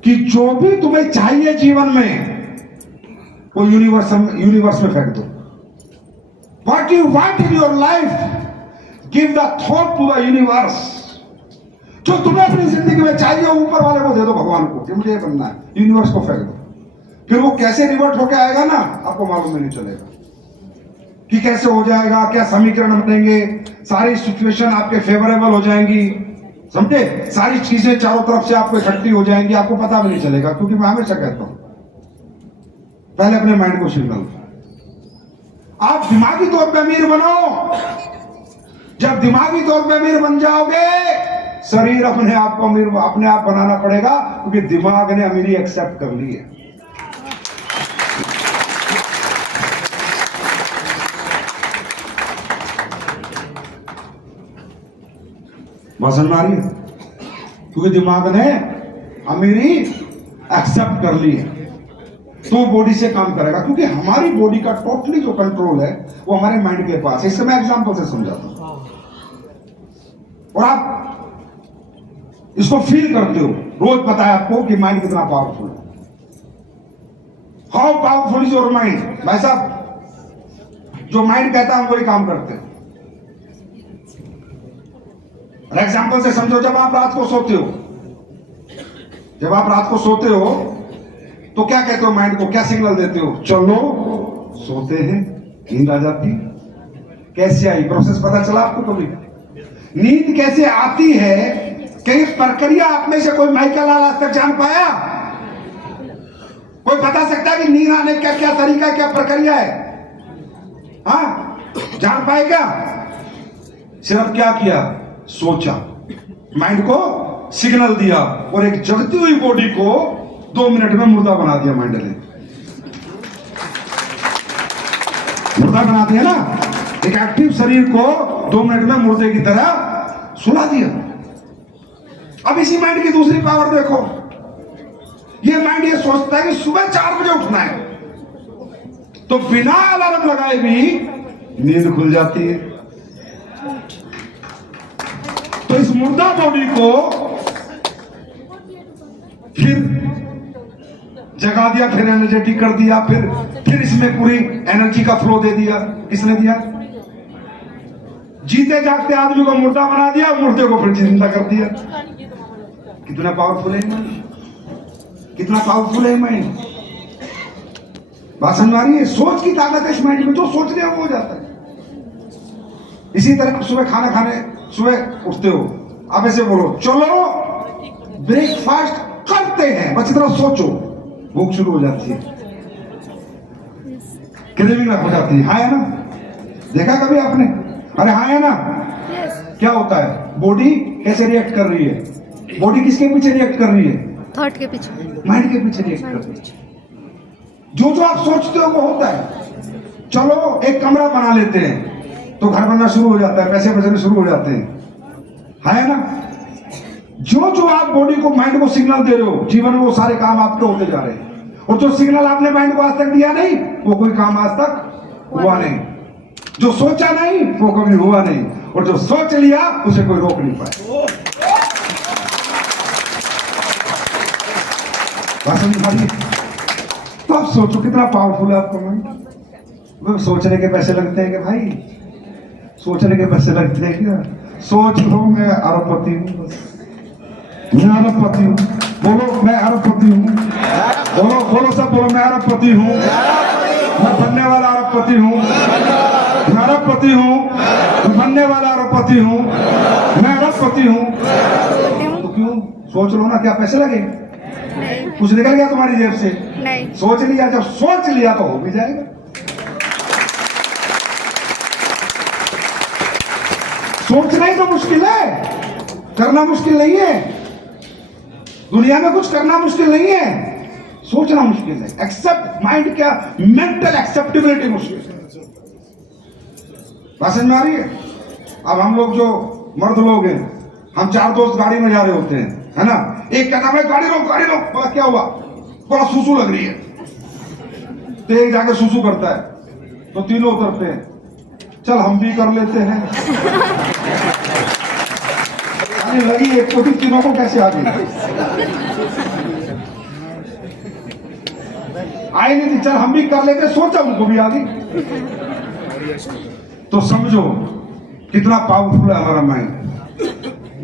कि जो भी तुम्हें चाहिए जीवन में वो यूनिवर्स में फेंक दो। What you want in your life, give the thought to the universe. जो तुम्हें अपनी जिंदगी में चाहिए ऊपर वाले को दे दो, भगवान को, कि मुझे ये बनना है, यूनिवर्स को फेंक दो। फिर वो कैसे रिवर्ट होके आएगा ना, आपको मालूम ही नहीं चलेगा कि कैसे हो जाएगा, क्या समीकरण बनेंगे, सारी सिचुएशन आपके फेवरेबल हो जाएंगी, समझे, सारी चीजें चारों तरफ से आपको इकट्ठी हो जाएंगी, आपको पता भी नहीं चलेगा। क्योंकि मैं हमेशा कहता हूं, पहले अपने माइंड को सिग्नल, आप दिमागी तौर पे अमीर बनो। जब दिमागी तौर पे अमीर बन जाओगे, शरीर अपने आप को अमीर अपने आप बनाना पड़ेगा, क्योंकि दिमाग ने अमीरी एक्सेप्ट कर ली है। बात समझ में आ रही है? क्योंकि दिमाग ने अमीरी एक्सेप्ट कर ली है, तो बॉडी से काम करेगा। क्योंकि हमारी बॉडी का टोटली जो कंट्रोल है वो हमारे माइंड के पास है। इससे मैं एग्जांपल से समझाता हूं, और आप इसको फील करते हो। रोज पता है आपको कि माइंड कितना पावरफुल है। How powerful is your mind? भाई साहब, जो माइंड कहता है हम वही काम करते हैं। एग्जाम्पल से समझो, जब आप रात को सोते हो, जब आप रात को सोते हो तो क्या कहते हो माइंड को, क्या सिग्नल देते हो? चलो सोते हैं। नींद आ जाती, कैसे आई? प्रोसेस पता चला आपको कभी? नींद कैसे आती है, कई प्रक्रिया आप में से कोई माइकल लाल आज तक जान पाया? कोई बता सकता है कि नींद आने का क्या तरीका, क्या प्रक्रिया है? हाँ, जान पाए क्या? सिर्फ क्या किया? सोचा, माइंड को सिग्नल दिया, और एक जगती हुई बॉडी को 2 मिनट में मुर्दा बना दिया। माइंड ने मुर्दा बना दिया ना, एक एक्टिव शरीर को 2 मिनट में मुर्दे की तरह सुला दिया। अब इसी माइंड की दूसरी पावर देखो। ये माइंड ये सोचता है कि सुबह 4 बजे उठना है, तो बिना अलार्म लगाए भी नींद खुल जाती है। तो इस मुर्दा बॉडी को फिर जगा दिया, फिर एनर्जेटिक कर दिया, फिर इसमें पूरी एनर्जी का फ्लो दे दिया। किसने दिया? जीते जागते आदमी को मुर्दा बना दिया, मुर्दे को फिर जिंदा कर दिया। कितना पावरफुल है माइंड, कितना पावरफुल है माइंड। बात समझ आ रही है? सोच की ताकत है इस माइंड में, जो सोच रहे हो जाता है। इसी तरह सुबह खाना खाने, सुबह उठते हो, आप ऐसे बोलो, चलो ब्रेकफास्ट करते हैं, बस इतना सोचो, भूख शुरू हो जाती है, क्रेविंग हो जाती है। हाँ है ना? देखा कभी आपने? अरे हाँ है ना? क्या होता है? बॉडी कैसे रिएक्ट कर रही है? बॉडी किसके पीछे रिएक्ट कर रही है? थॉट के पीछे, माइंड के पीछे रिएक्ट कर रही है। जो आप सोचते हो वो होता है। चलो एक कमरा बना लेते हैं, तो घर बनना शुरू हो जाता है, पैसे बचने शुरू हो जाते हैं। है ना? जो आप बॉडी को, माइंड को सिग्नल दे रहे हो, जीवन में वो सारे काम आपके होते जा रहे हैं। और जो सिग्नल आपने माइंड को आज तक दिया नहीं, वो कोई काम आज तक हुआ नहीं। जो सोचा नहीं वो कभी हुआ नहीं, और जो सोच लिया उसे कोई रोक नहीं पाया। तो आप सोचो कितना पावरफुल है आपका माइंड। सोचने के पैसे लगते हैं कि भाई, सोचने के पैसे लगते हैं क्या? सोच लो मैं अरबपति हूं, मैं अरबपति हूं। बोलो मैं अरबपति हूं, बोलो बोलो सब बोलो, मैं अरबपति हूं, मैं बनने वाला अरबपति हूं, मैं अरबपति हूं, बनने वाला अरबपति हूं, मैं अरबपति हूं। तो क्यों? सोच लो ना, क्या पैसे लगे? कुछ निकल गया तुम्हारी जेब से? नहीं। सोच लिया, जब सोच लिया तो हो भी जाएगा। सोचना ही तो मुश्किल है, करना मुश्किल नहीं है। दुनिया में कुछ करना मुश्किल नहीं है, सोचना मुश्किल है। एक्सेप्ट माइंड, क्या मेंटल एक्सेप्टेबिलिटी मुश्किल है। बात समझ में आ रही है? अब हम लोग जो मर्द लोग हैं, हम 4 दोस्त गाड़ी में जा रहे होते हैं, है ना? एक कहता है गाड़ी रोक, गाड़ी रोक। बोला क्या हुआ? बोला सुसु लग रही है। तो एक जाके सुसु करता है, तो तीनों उतरते हैं, चल हम भी कर लेते हैं। लगी एक को भी, तीनों को कैसे आ गई? आई नहीं थी, चल हम भी कर लेते, सोचा उनको भी आ गई। तो समझो कितना पावरफुल है हमारा माइंड।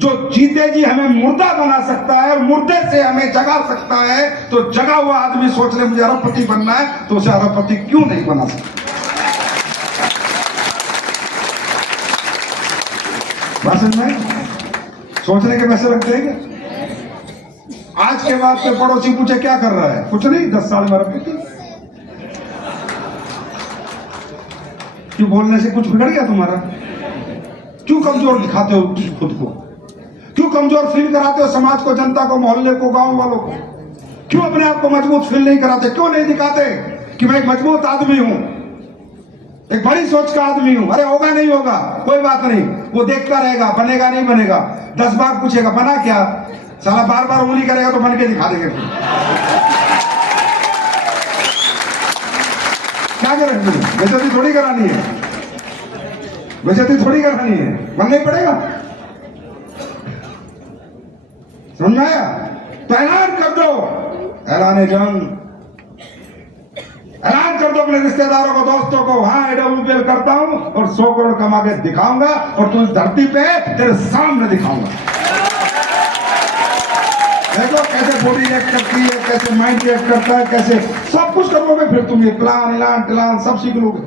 जो जीते जी हमें मुर्दा बना सकता है और मुर्दे से हमें जगा सकता है, तो जगा हुआ आदमी सोच ले मुझे अरबपति बनना है, तो उसे अरबपति क्यों नहीं बना सकता। बात समझ में? सोचने के पैसे लगते हैं क्या? आज के बाद के पड़ोसी पूछे क्या कर रहा है, कुछ नहीं, 10 साल में अरबपति। क्यों बोलने से कुछ बिगड़ गया तुम्हारा? क्यों कमजोर दिखाते हो खुद को? क्यों कमजोर फील कराते हो समाज को, जनता को, मोहल्ले को, गांव वालों को? क्यों अपने आप को मजबूत फील नहीं कराते? क्यों नहीं दिखाते कि मैं एक मजबूत आदमी हूं, एक बड़ी सोच का आदमी हूं? अरे होगा नहीं होगा कोई बात नहीं, वो देखता रहेगा, बनेगा नहीं बनेगा, 10 बार पूछेगा बना क्या, साला बार बार उंगली करेगा तो बन के दिखा देंगे। क्या करेंगे? बेइज्जती थोड़ी करानी है, बेइज्जती थोड़ी करानी है, बनना ही पड़ेगा। समझ में आया? तो ऐलान कर दो, ऐलान जंग, ऐलान कर दो अपने रिश्तेदारों को, दोस्तों को, हाँ AWPL करता हूं और 100 करोड़ कमा के दिखाऊंगा और तू इस धरती पे तेरे सामने दिखाऊंगा। देखो कैसे बॉडी रिएक्ट करती है, कैसे माइंड रिएक्ट करता है, कैसे सब कुछ करोगे, फिर तुम ये प्लान इलान टिलान सब सीख लोगे।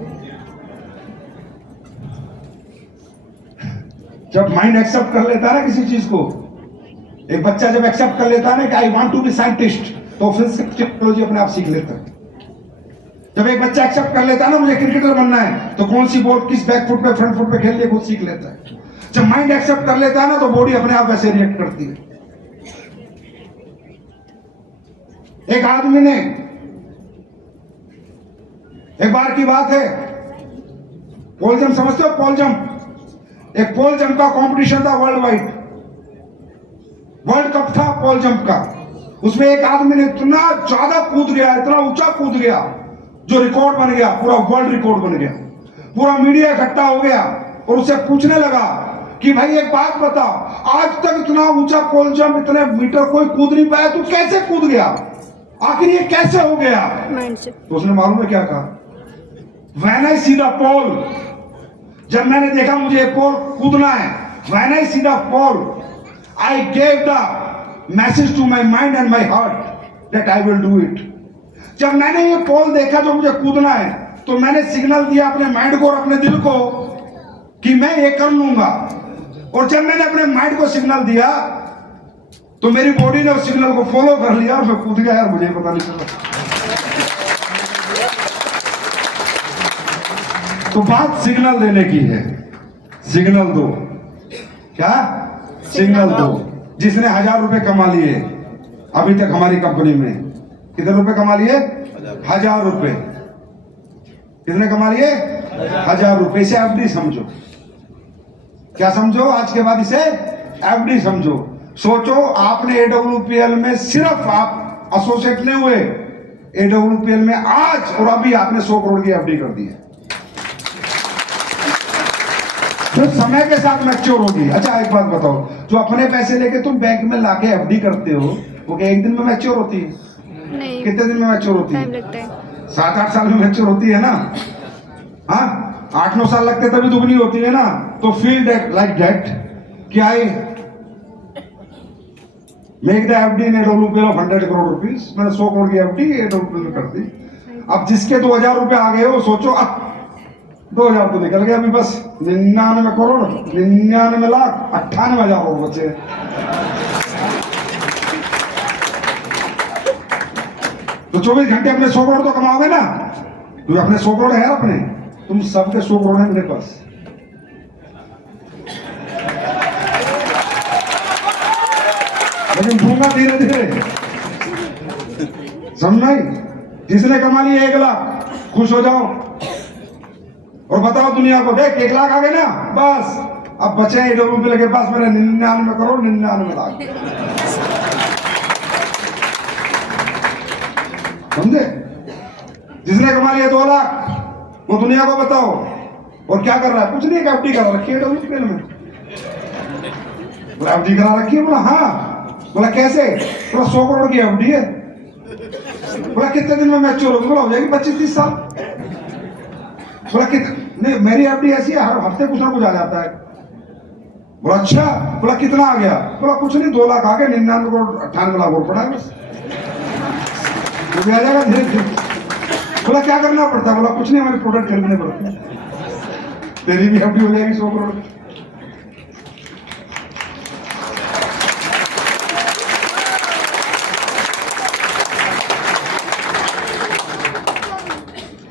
जब माइंड एक्सेप्ट कर लेता है ना किसी चीज को, एक बच्चा जब एक्सेप्ट कर लेता है ना कि I want to be scientist, तो फिजिक्स टेक्नोलॉजी अपने आप सीख लेता है। जब एक बच्चा एक्सेप्ट कर लेता है ना मुझे क्रिकेटर बनना है, तो कौन सी बॉल किस बैक फुट पे फ्रंट फुट पे खेलनी है खुद सीख लेता है। जब माइंड एक्सेप्ट कर लेता है ना तो बॉडी अपने आप वैसे रिएक्ट करती है। एक आदमी ने, एक बार की बात है, पोल जंप समझते हो? पोल जंप, एक पोल जंप का कंपटीशन था वर्ल्ड वाइड, वर्ल्ड कप था पोल जंप का। उसमें एक आदमी ने इतना ज्यादा कूद गया, इतना ऊंचा कूद गया, जो रिकॉर्ड बन गया, पूरा वर्ल्ड रिकॉर्ड बन गया। पूरा मीडिया इकट्ठा हो गया और उससे पूछने लगा कि भाई एक बात बता, आज तक इतना ऊंचा पोल जंप, इतने मीटर कोई कूद नहीं पाया, तू कैसे कूद गया, आखिर ये कैसे हो गया? तो उसने मालूम है क्या कहा? व्हेन आई सी द पोल, जब मैंने देखा मुझे पोल कूदना है, when I see the pole I gave the message to my mind and my heart that I will do it. जब मैंने ये पोल देखा जो मुझे कूदना है, तो मैंने सिग्नल दिया अपने माइंड को और अपने दिल को कि मैं ये कर लूंगा। और जब मैंने अपने माइंड को सिग्नल दिया तो मेरी बॉडी ने उस सिग्नल को फॉलो कर लिया और मैं कूद गया। यार मुझे पता नहीं चला। तो बात सिग्नल देने की है, सिग्नल दो। क्या सिग्नल दो? जिसने 1000 रुपए कमा लिए अभी तक हमारी कंपनी में, कितने रुपए कमा लिए? 1000 रुपए। कितने कमा लिए? 1000 रुपए। इसे एफडी समझो। क्या समझो? आज के बाद इसे एफडी समझो। सोचो आपने AWPL में सिर्फ आप एसोसिएट नहीं हुए, AWPL में आज और अभी आपने 100 करोड़ की एफडी कर दी है। फिर समय के साथ मैच्योर होगी। अच्छा एक बात बताओ, जो अपने पैसे लेके तुम बैंक में लाके एफडी करते हो, वो क्या एक दिन में मैच्योर होती है? नहीं। कितने दिन में मैच्योर होती है? टाइम लगता है। 7-8 साल में मैच्योर होती है ना? हाँ, 8-9 साल लगते तभी दुगनी होती है ना? तो फील दैट लाइक दैट कि I make the FD in AWPL of 100 crore rupees. मैंने 100 करोड़ की एफडी AWPL में कर दी। अब जिसके 2000 रुपए आ गए हो, सोचो अब 2000 तो निकल गया, अभी बस 99 करोड़ 99 लाख 98,000 और बचे। तो 24 घंटे अपने 100 करोड़ तो कमाओगे ना? तो अपने 100 करोड़ है अपने, तुम सबके 100 करोड़ है मेरे पास। लेकिन दूंगा धीरे धीरे, समझ? जिसने कमा लिया 1 लाख, खुश हो जाओ और बताओ दुनिया को, देख 1 लाख आ गए ना, बस अब बचे AWPL के पास मेरे 99 करोड़ 99 लाख। समझे? जिसने कमा लिया 2 लाख, वो दुनिया को बताओ। और क्या कर रहा है? कुछ नहीं, एफडी करा रखी है AWPL में। बोला एफडी करा रखी है? बोला हाँ। बोला कैसे? बोला 100 करोड़ की एफडी है। बोला कितने दिन में मैच्योर होगी? बोला हो जाएगी 25-30 साल। बोला कितने? नहीं, मेरी एफडी ऐसी है, हर हफ्ते कुछ ना कुछ आ जाता है। बोला अच्छा, बोला कितना आ गया? बोला कुछ नहीं, 2 लाख आ गया, 99 करोड़ 98 लाख और पड़ा है बस, वो भी आ जाएगा धीरे धीरे। बोला क्या करना पड़ता है? बोला कुछ नहीं, हमारे प्रोडक्ट खरीदने पड़ते हैं, तेरी भी एफडी हो जाएगी 100 करोड़।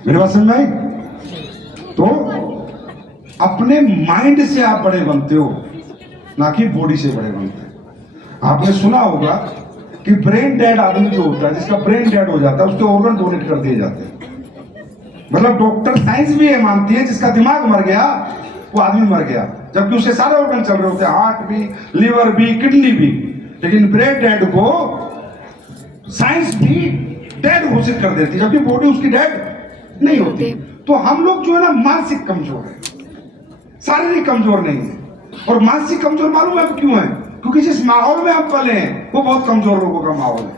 मेरी बात समझ में आई? तो अपने माइंड से आप बड़े बनते हो, ना कि बॉडी से बड़े बनते हैं। आपने सुना होगा कि ब्रेन डेड आदमी जो होता है, जिसका ब्रेन डेड हो जाता है, उसके ऑर्गन डोनेट कर दिए जाते हैं। मतलब डॉक्टर साइंस भी ये मानती है जिसका दिमाग मर गया वो आदमी मर गया, जबकि उसके सारे ऑर्गन चल रहे होते हैं, हार्ट भी, लिवर भी, किडनी भी। लेकिन ब्रेन डेड को साइंस भी डेड घोषित कर देती है, जबकि बॉडी उसकी डेड नहीं होती। तो हम लोग जो है ना मानसिक कमजोर है, शारीरिक कमजोर नहीं है। और मानसिक कमजोर मालूम है क्यों है? क्योंकि जिस माहौल में हम पले हैं वो बहुत कमजोर लोगों का माहौल है,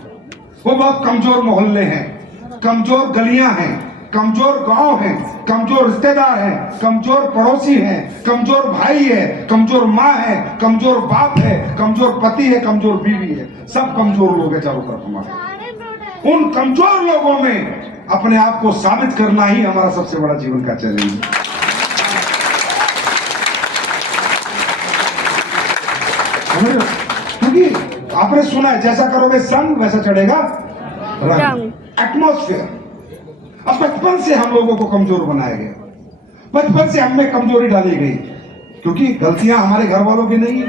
वो बहुत कमजोर मोहल्ले हैं, कमजोर गलियां हैं, कमजोर गांव हैं, कमजोर रिश्तेदार हैं, कमजोर पड़ोसी हैं, कमजोर भाई है, कमजोर माँ है, कमजोर बाप है, कमजोर पति है, कमजोर बीवी है। सब कमजोर लोग हैं चारों तरफ हमारे। उन कमजोर लोगों में अपने आप को साबित करना ही हमारा सबसे बड़ा जीवन का चैलेंज है। क्योंकि आपने सुना है जैसा करोगे सन वैसा चढ़ेगा रंग, एटमॉस्फेयर। अब बचपन से हम लोगों को कमजोर बनाया गया, बचपन से हम में कमजोरी डाली गई, क्योंकि गलतियां हमारे घर वालों की नहीं है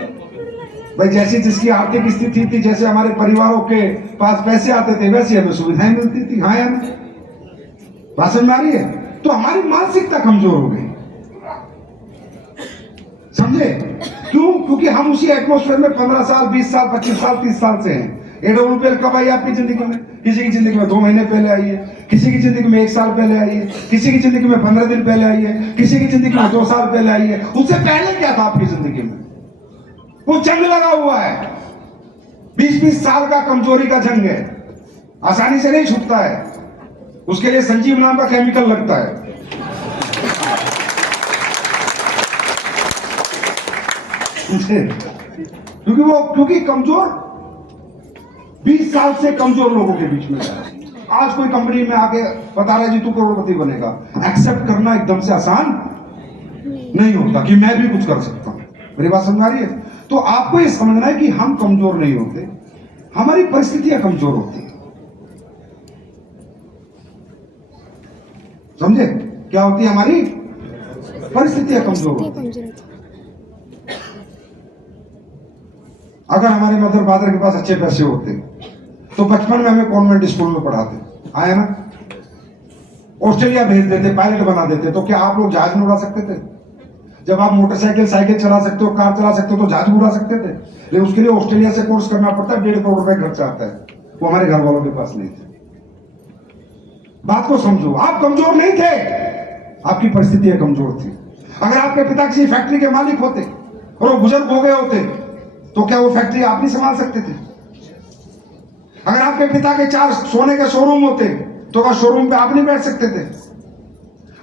भाई। जैसी जिसकी आर्थिक स्थिति थी, जैसे हमारे परिवारों के पास पैसे आते थे, वैसी हमें सुविधाएं मिलती थी। हाँ या नहीं? बात समझ में आ रही है? तो हमारी मानसिकता कमजोर हो गई, समझे? क्यों? क्योंकि हम उसी एटमॉस्फेयर में 15 साल, 20 साल, 25 साल, 30 साल से हैं। AWPL कब आई आपकी जिंदगी में? किसी की जिंदगी में 2 महीने पहले आई है, किसी की जिंदगी में 1 साल पहले आई है, किसी की जिंदगी में 15 दिन पहले आई है, किसी की जिंदगी में 2 साल पहले आई है। उससे पहले क्या था आपकी जिंदगी में? वो जंग लगा हुआ है, 20-20 साल का कमजोरी का जंग है, आसानी से नहीं छूटता है। उसके लिए संजीव नाम का केमिकल लगता है। क्योंकि कमजोर 20 साल से कमजोर लोगों के बीच में है। आज कोई कंपनी में आके बता रहा है जी तू करोड़पति बनेगा, एक्सेप्ट करना एकदम से आसान नहीं होता कि मैं भी कुछ कर सकता हूं। मेरी बात समझ आ रही है? तो आपको ये समझना है कि हम कमजोर नहीं होते, हमारी परिस्थितियां कमजोर होती है। समझे? क्या होती है? हमारी परिस्थितियां कमजोर होती है। अगर हमारे मदर फादर के पास अच्छे पैसे होते तो बचपन में हमें कॉन्वेंट स्कूल में पढ़ाते, आया ना, ऑस्ट्रेलिया भेज देते, पायलट बना देते, तो क्या आप लोग जहाज में उड़ा सकते थे? जब आप मोटरसाइकिल, साइकिल चला सकते हो, कार चला सकते हो, तो जहाज उड़ा सकते थे। लेकिन उसके लिए ऑस्ट्रेलिया से कोर्स करना पड़ता है, 1.5 करोड़ रुपए खर्चा आता है, वो हमारे घर वालों के पास नहीं थे। बात को समझो, आप कमजोर नहीं थे, आपकी परिस्थितियां कमजोर थी। अगर आपके पिता किसी फैक्ट्री के मालिक होते और वो बुजुर्ग हो गए होते तो क्या वो फैक्ट्री आप नहीं संभाल सकते थे? अगर आपके पिता के 4 सोने के शोरूम होते तो क्या शोरूम पे आप नहीं बैठ सकते थे?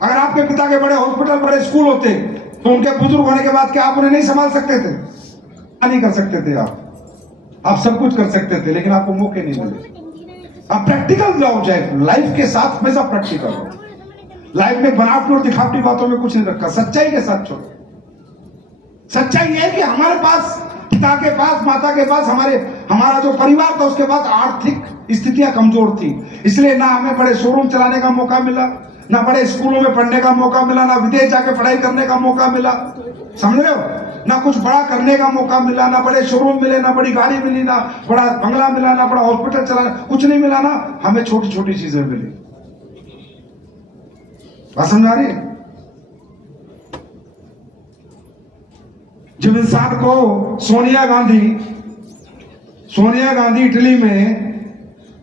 अगर आपके पिता के बड़े हॉस्पिटल, बड़े स्कूल होते तो उनके बुजुर्ग होने के बाद क्या आप उन्हें नहीं संभाल सकते थे? नहीं कर सकते थे आप सब कुछ कर सकते थे, लेकिन आपको मौके नहीं मिले। आप प्रैक्टिकल जाओ, जाए लाइफ के साथ हमेशा प्रैक्टिकल हो। लाइफ में बनावटी और दिखावटी बातों में कुछ नहीं रखा, सच्चाई के साथ चलो। सच्चाई यह है कि हमारे पास, पिता के पास, माता के पास, हमारा जो परिवार था उसके पास आर्थिक स्थितियां कमजोर थी, इसलिए ना हमें बड़े शोरूम चलाने का मौका मिला, ना बड़े स्कूलों में पढ़ने का मौका मिला, ना विदेश जाके पढ़ाई करने का मौका मिला, समझ रहे हो? ना कुछ बड़ा करने का मौका मिला, ना बड़े शोरूम मिले, ना बड़ी गाड़ी मिली, ना बड़ा बंगला मिला, ना बड़ा हॉस्पिटल चलाना, कुछ नहीं मिला ना, हमें छोटी छोटी चीजें मिली। बात समझ आ रही है? जब इंसान को सोनिया गांधी इटली में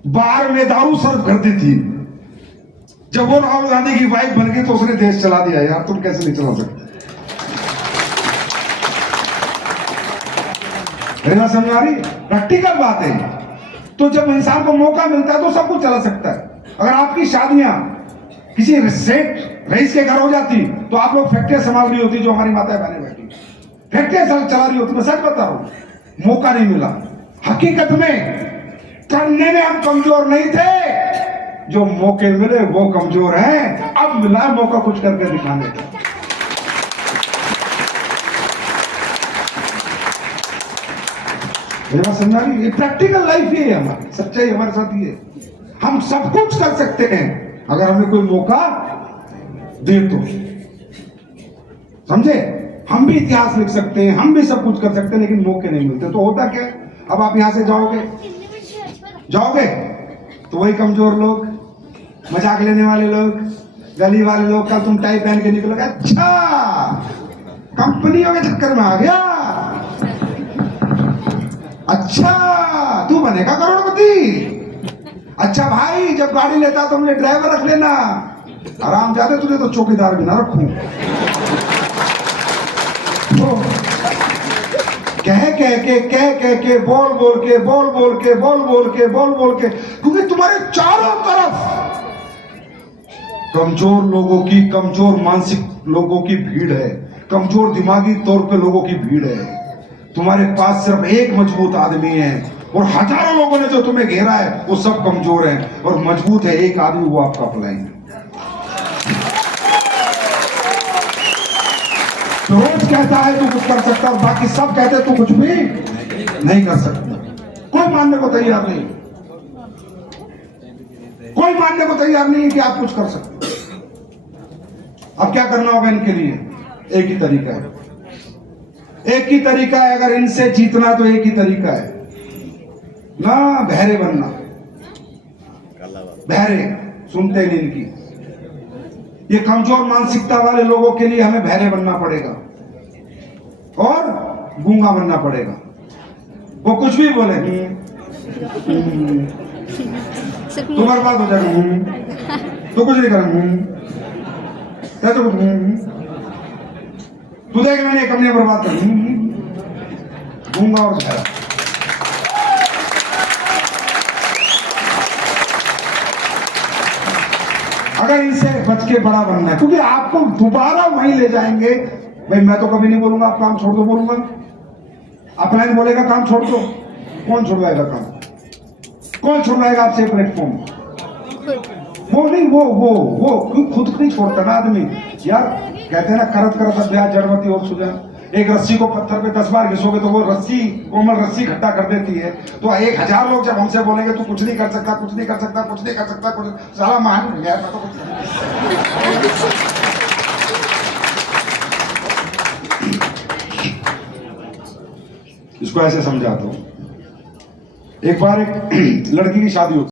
बार में दारू सर्व करती थी, जब वो राहुल गांधी की वाइफ बन गई तो उसने देश चला दिया। यार तुम कैसे नहीं चला सकते? समझ आ रही? प्रैक्टिकल बात है। तो जब इंसान को मौका मिलता है तो सब कुछ चला सकता है। अगर आपकी शादियां किसी सेठ रईस के घर हो जाती तो आप लोग फैक्ट्रियां संभाल रही होती, जो हमारी माता बहने बैठी, फैक्ट्रियां चला रही हो, तुम्हें सच बता रहा हूं, मौका नहीं मिला। हकीकत में करने में हम कमजोर नहीं थे, जो मौके मिले वो कमजोर हैं। अब मिला मौका कुछ करके दिखाने का। ये बात समझ आ रही? ये प्रैक्टिकल लाइफ ही है हमारी, सच्चाई हमारे साथ ही है। हम सब कुछ कर सकते हैं अगर हमें कोई मौका दे तो। समझे? हम भी इतिहास लिख सकते हैं, हम भी सब कुछ कर सकते हैं, लेकिन मौके नहीं मिलते। तो होता क्या? अब आप यहां से जाओगे तो वही कमजोर लोग, मजाक लेने वाले लोग, गली वाले लोग, कल तुम टाई पहन के निकलोगे, अच्छा कंपनियों के चक्कर में आ गया, अच्छा तू बनेगा करोड़पति, अच्छा भाई जब गाड़ी लेता तो मुझे ड्राइवर रख लेना, आराम जाते तुझे तो चौकीदार भी ना रखूं। तो कह के बोल के, क्योंकि तुम्हारे चारों तरफ कमजोर लोगों की, कमजोर मानसिक लोगों की भीड़ है, कमजोर दिमागी तौर पे लोगों की भीड़ है। तुम्हारे पास सिर्फ एक मजबूत आदमी है, और हजारों लोगों ने जो तुम्हें घेरा है वो सब कमजोर है, और मजबूत है एक आदमी, वो आपका अपलाइन है। तो रोज कहता है तू कुछ कर सकता, और बाकी सब कहते तू कुछ भी नहीं कर सकता। कोई मानने को तैयार नहीं, कोई मानने को तैयार नहीं है कि आप कुछ कर सकते। अब क्या करना होगा इनके लिए? एक ही तरीका है, एक ही तरीका है। अगर इनसे जीतना तो एक ही तरीका है ना, बहरे बनना। बहरे सुनते नहीं इनकी, ये कमजोर मानसिकता वाले लोगों के लिए हमें बहरे बनना पड़ेगा और गूंगा बनना पड़ेगा। वो कुछ भी बोले तो बर्बाद हो जाएगा, तो कुछ नहीं करेंगे, तो तू देख मैंने कंपनी बर्बाद कर, गूंगा और बहरा। अगर इनसे बच के बड़ा बनना है, क्योंकि आपको दोबारा वहीं ले जाएंगे। भाई मैं तो कभी नहीं बोलूंगा आप काम छोड़ दो, बोलूंगा अपलाइन बोलेगा काम छोड़ दो, कौन छुड़वाएगा काम? कौन छुड़वाएगा आपसे प्लेटफॉर्म? वो नहीं, वो खुद नहीं छोड़ता ना आदमी। यार कहते हैं ना, करत करत अभ्यास जड़मती और सुजान। एक रस्सी को पत्थर पे 10 बार घिसोगे तो वो रस्सी, कोमल रस्सी खट्टा कर देती है। तो 1000 लोग जब हमसे बोलेंगे तू कुछ नहीं कर सकता, कुछ नहीं कर सकता, कुछ नहीं कर सकता, कुछ साला मान यार, मैं तो कुछ इसको ऐसे समझाता हूं। एक बार एक लड़की की शादी होती